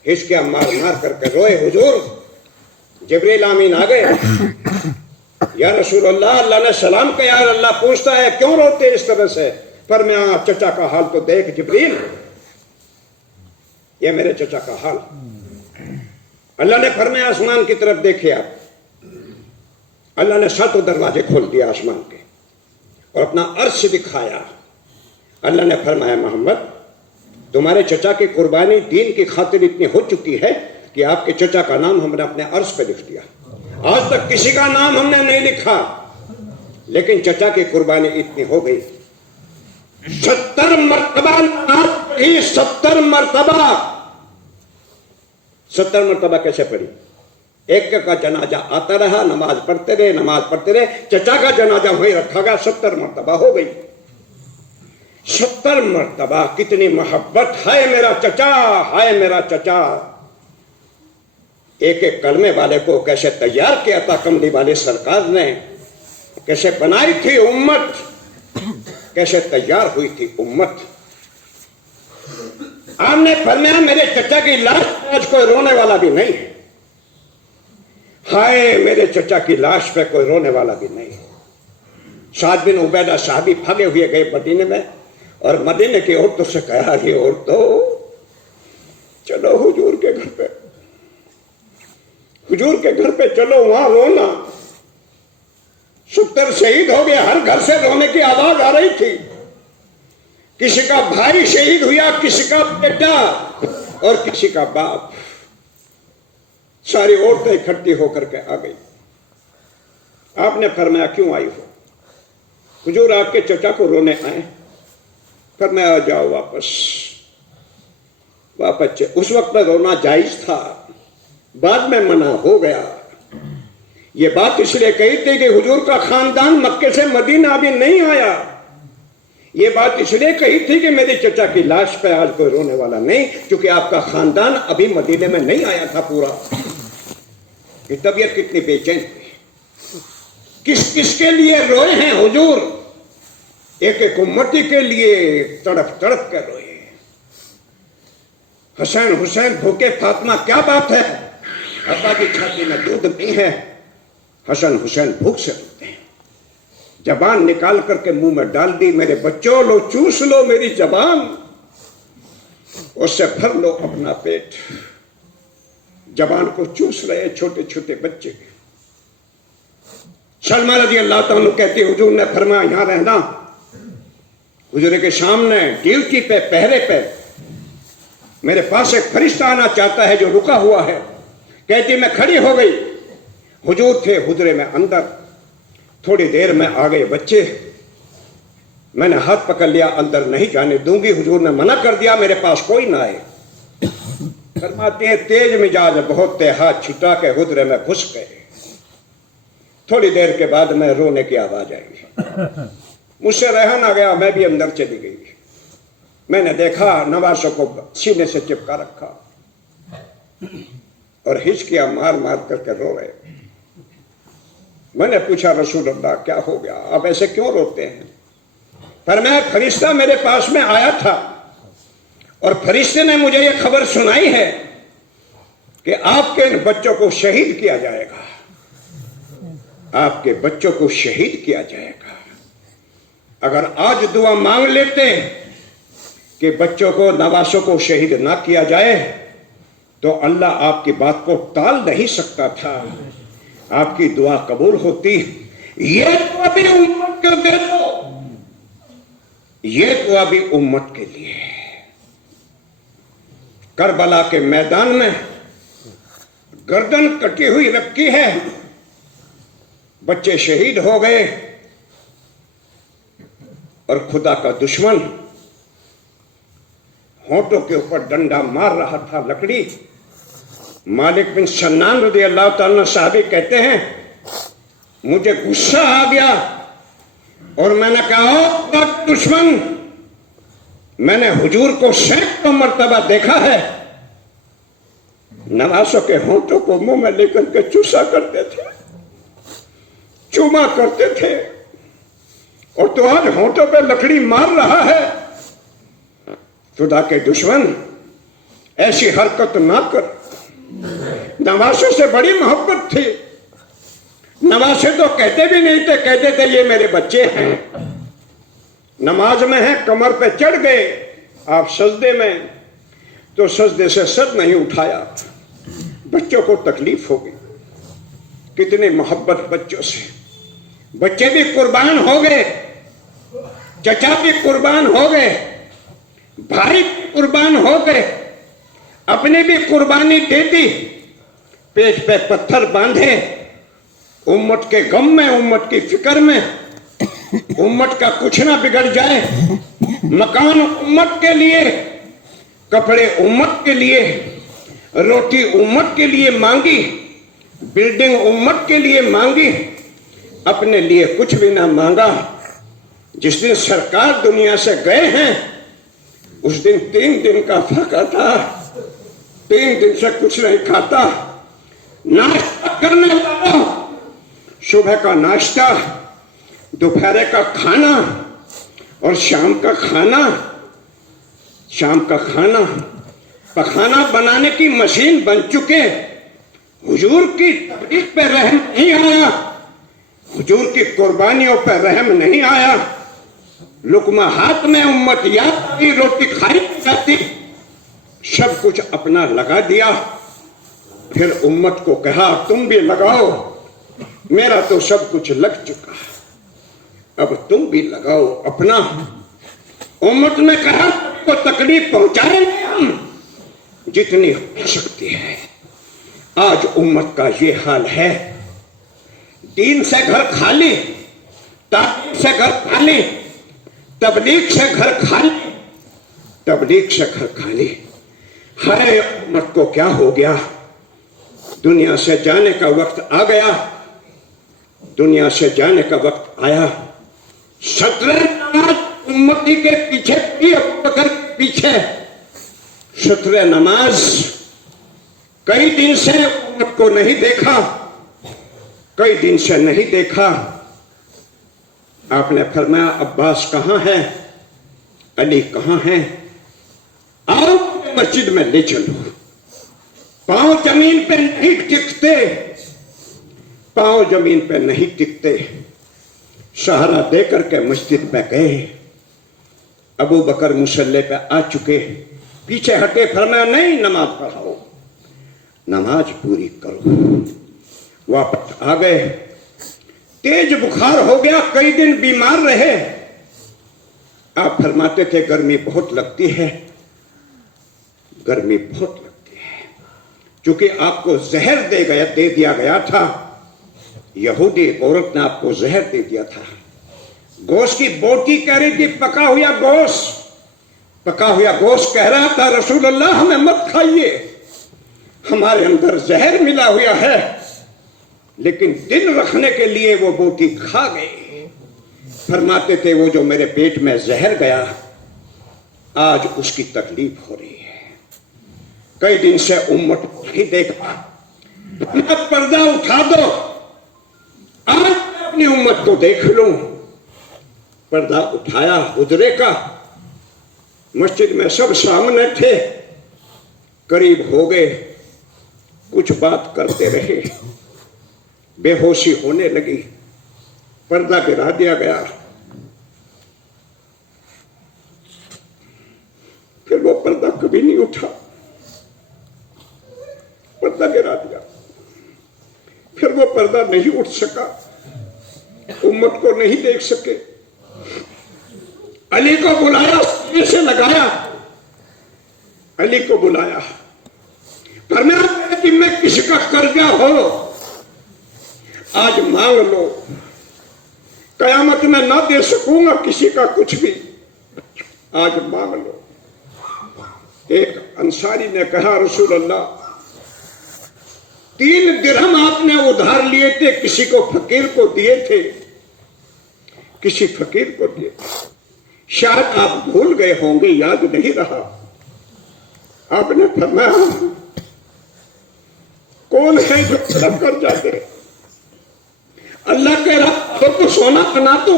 हिचकियां मार मार करके रोए। हुजूर जिब्रील आमीन आ गए, या रसूल अल्लाह, अल्लाह ने सलाम किया, अल्लाह पूछता है क्यों रोते इस तरह से। पर मैं चचा का हाल तो देख जिब्रील, ये मेरे चचा का हाल। अल्लाह ने फरमाया आसमान की तरफ देखे आप। अल्लाह ने 7 दरवाजे खोल दिया आसमान के और अपना अर्श दिखाया। अल्लाह ने फरमाया मोहम्मद तुम्हारे चचा की कुर्बानी दीन की खातिर इतनी हो चुकी है कि आपके चचा का नाम हमने अपने अर्श पे लिख दिया। आज तक किसी का नाम हमने नहीं लिखा, लेकिन चचा की कुर्बानी इतनी हो गई। 70 मरतबा, 70 मरतबा, 70 मरतबा कैसे पढ़ी। एक का जनाजा आता रहा, नमाज पढ़ते रहे, नमाज पढ़ते रहे, चचा का जनाजा वहीं रखा गया, 70 मरतबा हो गई। 70 मरतबा, कितनी मोहब्बत, हाय मेरा चचा, हाय मेरा चचा। एक एक कलमे वाले को कैसे तैयार किया था कमली वाले सरकार ने, कैसे बनाई थी उम्मत, कैसे तैयार हुई थी उम्मत। आपने फरमाया मेरे चचा की लाश आज कोई रोने वाला भी नहीं है। हाय मेरे चचा की लाश पे कोई रोने वाला भी नहीं। साद बिन उबैदा साहबी भागे हुए गए मदीने में और मदीने की औरतों से कहा, ये औरतों हुजूर के घर पे चलो, वहां रोना। सुख्तर शहीद हो गए, हर घर से रोने की आवाज आ रही थी। किसी का भाई शहीद हुआ, किसी का बेटा और किसी का बाप। सारी औरतें इकट्ठी होकर के आ गई। आपने फरमाया क्यों आई हो? हुजूर आपके चचा को रोने आए। फरमाया जाओ वापस। उस वक्त रोना जायज था, बाद में मना हो गया। ये बात इसलिए कही थी कि हुजूर का खानदान मक्के से मदीना अभी नहीं आया। ये बात इसलिए कही थी कि मेरे चचा की लाश पे आज कोई रोने वाला नहीं, क्योंकि आपका खानदान अभी मदीने में नहीं आया था पूरा। ये तबीयत कितनी बेचैन थी। किस किस के लिए रोए हैं हुजूर? एक एक उम्मती के लिए तड़प तड़प कर रोए। हुसैन हुसैन भूखे फातिमा क्या बात है? अब्बा की छाती में दूध नहीं है। हसन हुसैन भूख से रोते हैं। जबान निकाल करके मुंह में डाल दी। मेरे बच्चों, लो चूस लो मेरी जबान, उससे भर लो अपना पेट। जबान को चूस रहे छोटे छोटे बच्चे। सलमा रज़ी अल्लाह तआला कहती, हुजूर ने फरमाया यहां रहना। हुजूर के सामने ड्यूटी पे, पहरे पे मेरे पास एक फरिश्ता आना चाहता है जो रुका हुआ है। कहती मैं खड़ी हो गई। हुजूर थे हुजरे में अंदर। थोड़ी देर में आ गए बच्चे। मैंने हाथ पकड़ लिया, अंदर नहीं जाने दूंगी। हुजूर ने मना कर दिया, मेरे पास कोई ना आए। फरमाते हैं तेज मिजाज बहुत थे, हाथ छिटा के हुजरे में घुस गए। थोड़ी देर के बाद में रोने की आवाज आई। मुझसे रहा ना गया, मैं भी अंदर चली गई। मैंने देखा नवासों को सीने से चिपका रखा और हिचकियां मार मार करके रो रहे। मैंने पूछा रसूल अल्लाह क्या हो गया, आप ऐसे क्यों रोते हैं? फरमाया फरिश्ता मेरे पास में आया था और फरिश्ते ने मुझे यह खबर सुनाई है कि आपके इन बच्चों को शहीद किया जाएगा। आपके बच्चों को शहीद किया जाएगा। अगर आज दुआ मांग लेते कि बच्चों को, नवासों को शहीद ना किया जाए, तो अल्लाह आपकी बात को टाल नहीं सकता था। आपकी दुआ कबूल होती। ये तो अभी उम्मत को दे दो, ये तो अभी उम्मत के लिए। करबला के मैदान में गर्दन कटी हुई रखी है, बच्चे शहीद हो गए और खुदा का दुश्मन होंठों के ऊपर डंडा मार रहा था, लकड़ी। मालिक बिन सन्नान रज़ी अल्लाह ताला साहबी कहते हैं मुझे गुस्सा आ गया और मैंने कहा दुश्मन, मैंने हुजूर को सैकड़ों मर्तबा देखा है, नवासों के होंठों को मुंह में लेकर के चूसा करते थे, चूमा करते थे, और तो आज होंठों पे लकड़ी मार रहा है। खुदा के दुश्मन ऐसी हरकत ना कर। नवासों से बड़ी मोहब्बत थी। नवासे तो कहते भी नहीं थे, कहते थे ये मेरे बच्चे हैं। नमाज में है, कमर पे चढ़ गए आप सजदे में, तो सजदे से सर नहीं उठाया। बच्चों को तकलीफ हो गई। कितनी मोहब्बत बच्चों से। बच्चे भी कुर्बान हो गए, चचा भी कुर्बान हो गए, भाई भी कुर्बान हो गए, अपने भी कुर्बानी दे दी, पेट पे पत्थर बांधे, उम्मत के गम में, उम्मत की फिक्र में, उम्मत का कुछ ना बिगड़ जाए, मकान उम्मत के लिए, कपड़े उम्मत के लिए, रोटी उम्मत के लिए मांगी, बिल्डिंग उम्मत के लिए मांगी, अपने लिए कुछ भी ना मांगा। जिस दिन सरकार दुनिया से गए हैं उस दिन 3 दिन का फाका था, 3 दिन से कुछ नहीं खाता। नाश्ता करने वाला, सुबह का नाश्ता, दोपहर का खाना और शाम का खाना। शाम का खाना पखाना बनाने की मशीन बन चुके। हुजूर की तबलीग पे रहम नहीं आया, हुजूर की कुर्बानियों पर रहम नहीं आया। लुकमा हाथ में उम्मत याद की रोटी खाई जाती, सब कुछ अपना लगा दिया। फिर उम्मत को कहा तुम भी लगाओ, मेरा तो सब कुछ लग चुका, अब तुम भी लगाओ अपना। उम्मत ने कहा तो तकलीफ पहुंचाएंगे हम जितनी हो सकती है। आज उम्मत का ये हाल है, दीन से घर खाली, तालीम से घर खाली, तबलीग से घर खाली, तबलीग से घर खाली। हाय उम्मत को क्या हो गया, दुनिया से जाने का वक्त आ गया, दुनिया से जाने का वक्त आया। 17 नमाज उम्मती के पीछे भी, अबू बकर के पीछे 17 नमाज। कई दिन से उम्मत को नहीं देखा, कई दिन से नहीं देखा। आपने फरमाया अब्बास कहां है, अली कहां है, आओ मस्जिद में ले चलो। पांव जमीन पे नहीं टिकते, पांव जमीन पे नहीं टिकते। सहारा दे करके मस्जिद में गए। अबू बकर मुसल्ले पे आ चुके, पीछे हटे, फरमाया नहीं नमाज पढ़ाओ, नमाज पूरी करो। वापस आ गए। तेज बुखार हो गया, कई दिन बीमार रहे। आप फरमाते थे गर्मी बहुत लगती है, गर्मी बहुत लगती है, क्योंकि आपको जहर दे दिया गया था। यहूदी औरत ने आपको जहर दे दिया था। गोश्त की बोटी कह रही थी, पका हुआ गोश्त, पका हुआ गोश्त कह रहा था रसूल अल्लाह हमें मत खाइए, हमारे अंदर जहर मिला हुआ है। लेकिन दिन रखने के लिए वो बोटी खा गए। फरमाते थे वो जो मेरे पेट में जहर गया, आज उसकी तकलीफ हो रही है। कई दिन से उम्मत नहीं देखा, पर्दा उठा दो, आज अपनी उम्मत को देख लूं। पर्दा उठाया हुजरे का, मस्जिद में सब सामने थे, करीब हो गए, कुछ बात करते रहे, बेहोशी होने लगी, पर्दा गिरा दिया गया। फिर वो पर्दा कभी नहीं उठा, पर्दा गिरा दिया, फिर वो पर्दा नहीं उठ सका, उम्मत को नहीं देख सके। अली को बुलाया, सीने से लगाया, अली को बुलाया, फरमाया कि मैं किसी का कर्जा हो आज मांग लो, कयामत में ना दे सकूंगा किसी का कुछ भी, आज मांग लो। एक अंसारी ने कहा रसूल अल्लाह 3 दिरहम आपने उधार लिए थे, किसी को फकीर को दिए थे, किसी फकीर को दिए थे, शायद आप भूल गए होंगे, याद नहीं रहा। आपने फरमाया कौन है जो तलब कर जाते, अल्लाह के राह को सोना बना दो।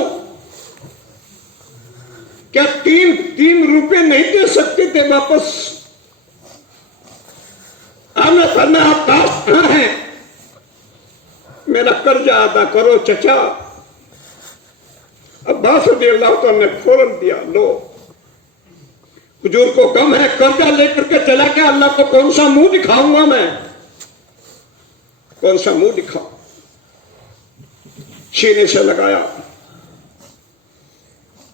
क्या 3 रुपए नहीं दे सकते थे वापस? आपने फरमाया अब्बास कहां है, मेरा कर्जा अदा करो चचा। अब्बास रज़ियल्लाहु अन्हु ने फौरन दिया, लो। हुजूर को गम है, कर्जा लेकर के चला गया, अल्लाह को कौन सा मुंह दिखाऊंगा मैं, कौन सा मुंह दिखाऊं। सीने से लगाया,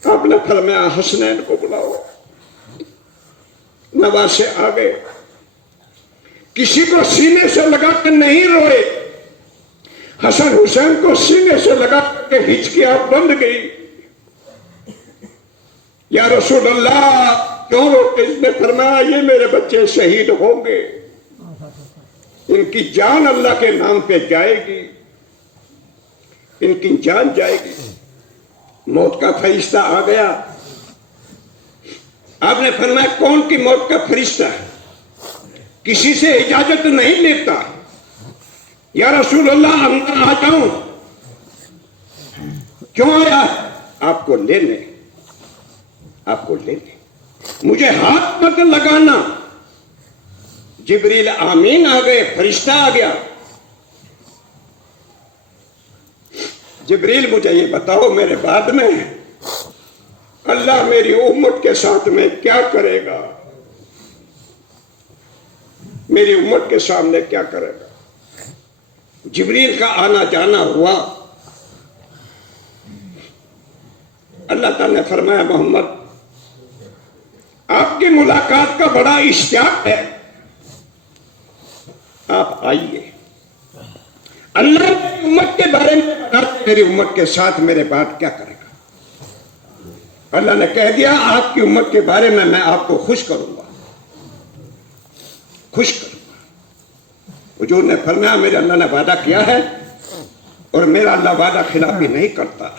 आपने फरमाया हसनैन को बुलाओ। नवासे आ गए, किसी को सीने से लगा के नहीं रोए, हसन हुसैन को सीने से लगा के हिचकियां बंद गई। या रसूल अल्लाह क्यों रोते? इसने फरमाया ये मेरे बच्चे शहीद होंगे, इनकी जान अल्लाह के नाम पे जाएगी, इनकी जान जाएगी। मौत का फरिश्ता आ गया। आपने फरमाया कौन की मौत का फरिश्ता है? किसी से इजाजत नहीं लेता। या रसूल अल्लाह अंदर आ जाऊं? क्यों आया? आपको लेने, आपको लेने, मुझे हाथ मत लगाना। जिब्रील आमीन आ गए, फरिश्ता आ गया। जिब्रील मुझे ये बताओ मेरे बाद में अल्लाह मेरी उम्मत के साथ में क्या करेगा? मेरी उम्मत के सामने क्या करेगा। जिब्रील का आना जाना हुआ। अल्लाह ताला ने फरमाया मोहम्मद आपकी मुलाकात का बड़ा इश्तियाक है, आप आइए। अल्लाह मेरी उम्मत के बारे में बताते मेरी उम्मत के साथ मेरे बाद क्या करेगा। अल्लाह ने कह दिया आपकी उम्मत के बारे में मैं आपको खुश करूंगा, खुश करूंगा। हुजूर ने फरमाया मेरे अल्लाह ने वादा किया है और मेरा अल्लाह वादा खिलाफी नहीं करता।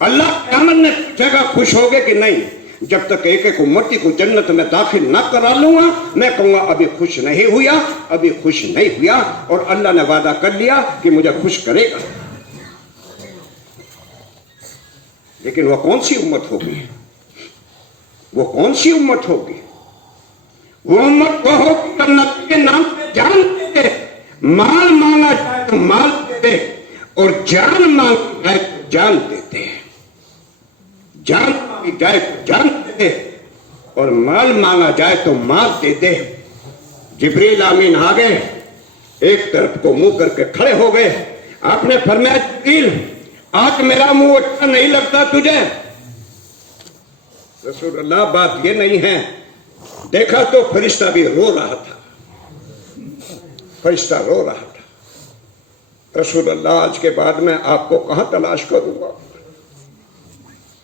अल्लाह क़यामत में पूछेगा खुश होगे कि नहीं। जब तक एक एक उम्मती को जन्नत में दाखिल ना करा लूंगा मैं कहूंगा अभी खुश नहीं हुआ, अभी खुश नहीं हुआ। और अल्लाह ने वादा कर लिया कि मुझे खुश करेगा। लेकिन वह कौन सी उम्मत होगी, वो कौन सी उम्मत होगी। वो उम्मत वो होगी अल्लाह के नाम पे जान दे, माल मांगा जाए तो माल देते और जान मांगी जाए तो जान देते। जान मांगी जाए तो जान देते और माल मांगा जाए तो माल देते। जिब्रील आमीन आ गए, एक तरफ को मुंह करके खड़े हो गए। आपने फरमाया जिब्रील आज मेरा मुंह अच्छा नहीं लगता तुझे। रसूलुल्लाह बात ये नहीं है। देखा तो फरिश्ता भी रो रहा था, फरिश्ता रो रहा था। रसूलुल्लाह आज के बाद मैं आपको कहां तलाश करूंगा।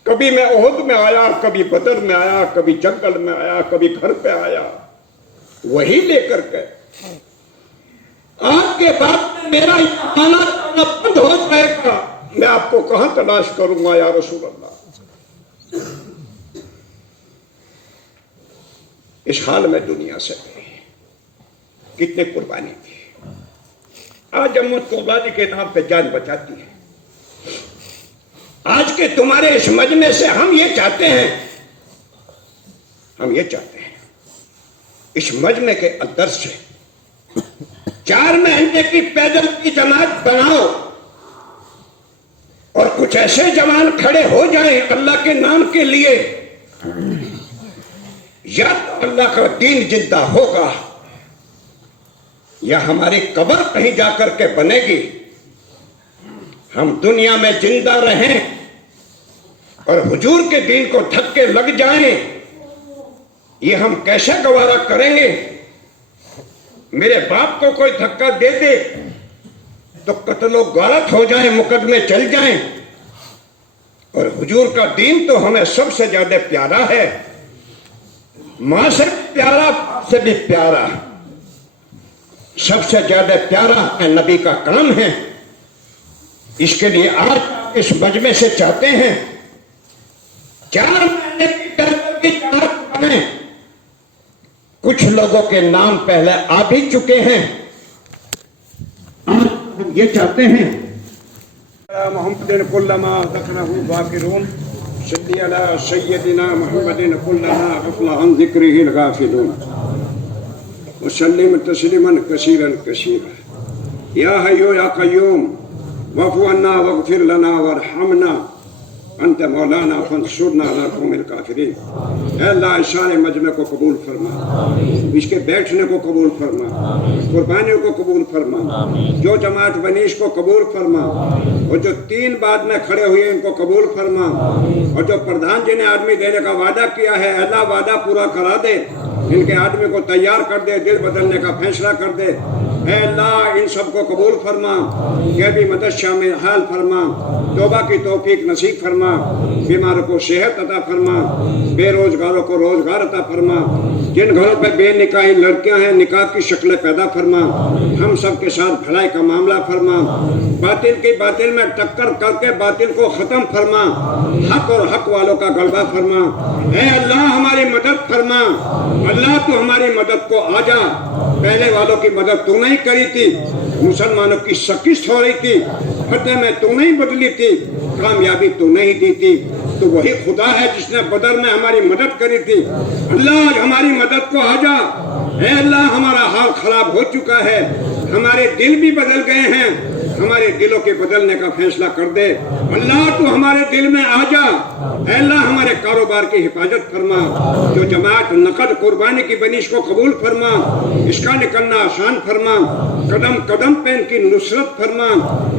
कभी मैं ओहद में आया, कभी बदर में आया, कभी जंगल में आया, कभी घर पे आया, वही लेकर गए। आज के बाद मेरा आना जाना बंद हो जाएगा, मैं आपको कहां तलाश करूंगा या रसूलुल्लाह। इस हाल में दुनिया से कितने कुर्बानी थी। आज हम कुर्बानी के नाम पे जान बचाती है। आज के तुम्हारे इस मजमे से हम ये चाहते हैं, हम ये चाहते हैं इस मजमे के अंदर से 4 महीने की पैदल की जमात बनाओ और कुछ ऐसे जवान खड़े हो जाएं अल्लाह के नाम के लिए। या तो अल्लाह का दीन जिंदा होगा या हमारी कब्र कहीं जाकर के बनेगी। हम दुनिया में जिंदा रहें और हुजूर के दीन को धक्के लग जाएं, ये हम कैसे गवारा करेंगे। मेरे बाप को कोई धक्का दे दे तो कत्लो गारत हो जाए, मुकदमे चल जाएं। और हुजूर का दीन तो हमें सबसे ज्यादा प्यारा है, मां से प्यारा, बाप से भी प्यारा, सबसे ज्यादा प्यारा है नबी का काम है। इसके लिए आज इस मजमे से चाहते हैं 4 महीने की जमात बने। कुछ लोगों के नाम पहले आ भी चुके हैं। आज हम ये चाहते हैं मोहम्मदिन कुल्लमा ज़करहु ज़ाकिरून सल्ली अला सय्यदिना मुहम्मदिन कुल्लमा गफला अन ज़िक्रिहिल गाफिलून वसल्लिम तस्लीमन कसीरन कसीरा। या हय्यु या क़य्यूम वफ़ु अन्ना वग़फिर लना वरहमना अंत मौलाना फंसुरना अला क़ौमिल काफ़िरीन। ऐ अल्लाह इस सारे मजमे को कबूल फरमा, इसके बैठने को कबूल फरमा, कुर्बानियों को कबूल फरमा, जो जमात बनी इसको कबूल फरमा, और जो 3 बाद में खड़े हुए इनको कबूल फरमा, और जो प्रधान जी ने आदमी देने का वादा किया है अल्लाह वादा पूरा करा दे, इनके आदमी को तैयार कर दे, दिल बदलने का फैसला कर दे। ऐ अल्लाह इन सबको कबूल फरमा, गैबी मदद शामिल हाल फरमा, तौबा की तौफीक नसीब फरमा, बीमारों को सेहत अता फरमा, बेरोजगारों को रोजगार अता फरमा, जिन घरों पे बेनिकाही लड़कियां हैं निकाह की शक्लें पैदा फरमा, हम सब के साथ भलाई का मामला फरमा, बातिल की बातिल में टक्कर करके बातिल को खत्म फरमा, हक और हक वालों का गलबा फरमा। ऐ अल्लाह हमारी मदद फरमा, अल्लाह तू हमारी मदद को आ जा। पहले वालों की मदद तू नहीं करी थी, मुसलमानों की शिकस्त हो रही थी, फतेह में तू नहीं बदली थी, कामयाबी तू नहीं दी थी। तो वही खुदा है जिसने बदर में हमारी मदद करी थी। अल्लाह हमारी मदद को आ जा। ऐ अल्लाह हमारा हाल खराब हो चुका है, हमारे दिल भी बदल गए हैं, हमारे दिलों के बदलने का फैसला कर दे। अल्लाह तू हमारे दिल में आ जा। ऐ अल्लाह हमारे कारोबार की हिफाजत फरमा। जो जमात नकद कुर्बानी की बनी इसको कबूल फरमा, इसका निकलना आसान फरमा। कदम कदम पे इनकी नुसरत फरमा,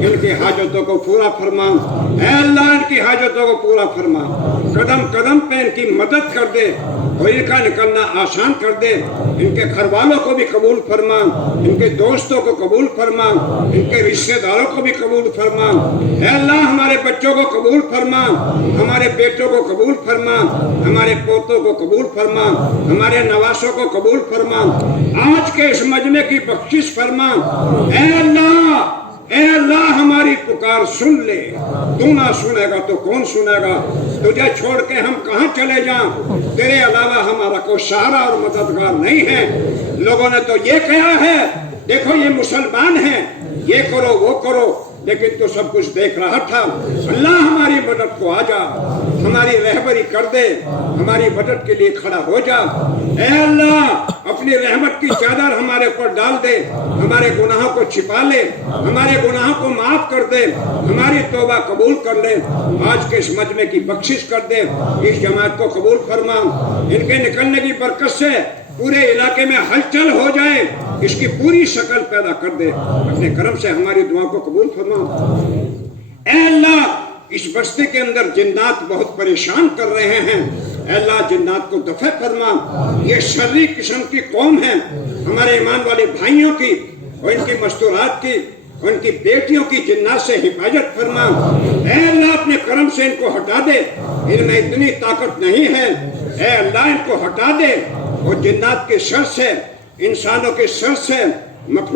इनकी हाजतों को पूरा फरमा। ऐ अल्लाह इनकी हाजतों को पूरा फरमा। कदम कदम पे इनकी मदद कर दे और इनका निकलना आसान कर दे। इनके घर वालों को भी कबूल फरमा, इनके दोस्तों को कबूल फरमा, इनके रिश्तेदारों को भी कबूल फरमा। ऐ अल्लाह हमारे बच्चों को कबूल फरमा, हमारे बेटों को कबूल फरमा, हमारे पोतों को कबूल फरमा, हमारे नवासों को कबूल फरमा। आज के इस मजमे की बख्शिश फरमा। ऐ अल्लाह हमारी पुकार सुन ले। तू ना सुनेगा तो कौन सुनेगा? तुझे छोड़ के हम कहां चले जाएं? तेरे अलावा हमारा कोई सहारा और मददगार नहीं है। लोगों ने तो ये कहा है, देखो ये मुसलमान है, ये करो वो करो, लेकिन तो सब कुछ देख रहा था। अल्लाह हमारी मदद को आ जा, हमारी रहबरी कर दे, हमारी मदद के लिए खड़ा हो जा। ऐ अल्लाह अपनी रहमत की चादर हमारे ऊपर डाल दे, हमारे गुनाहों को छिपा ले, हमारे गुनाहों को माफ कर दे, हमारी तौबा कबूल कर ले। आज के इस मजमे की बख्शिश कर दे, इस जमात को कबूल फरमा। इनके निकलने की बरकत से पूरे इलाके में हलचल हो जाए, इसकी पूरी शक्ल पैदा कर दे। अपने करम से हमारी दुआ को कबूल फरमा। ऐ अल्लाह इस बस्ती के अंदर जिन्नात बहुत परेशान कर रहे हैं। ऐ अल्लाह जिन्नात को दफे फरमा। ये शर्री किस्म की कौम है, हमारे ईमान वाले भाइयों की और इनकी मस्तूरात की, उनकी बेटियों की जिन्नात से हिफाजत फरमा। ऐ अल्लाह अपने करम से इनको हटा दे, इनमें इतनी ताकत नहीं है। ऐ अल्लाह इनको हटा दे और जिन्नात के शर से, इंसानों के शर से, मखलूक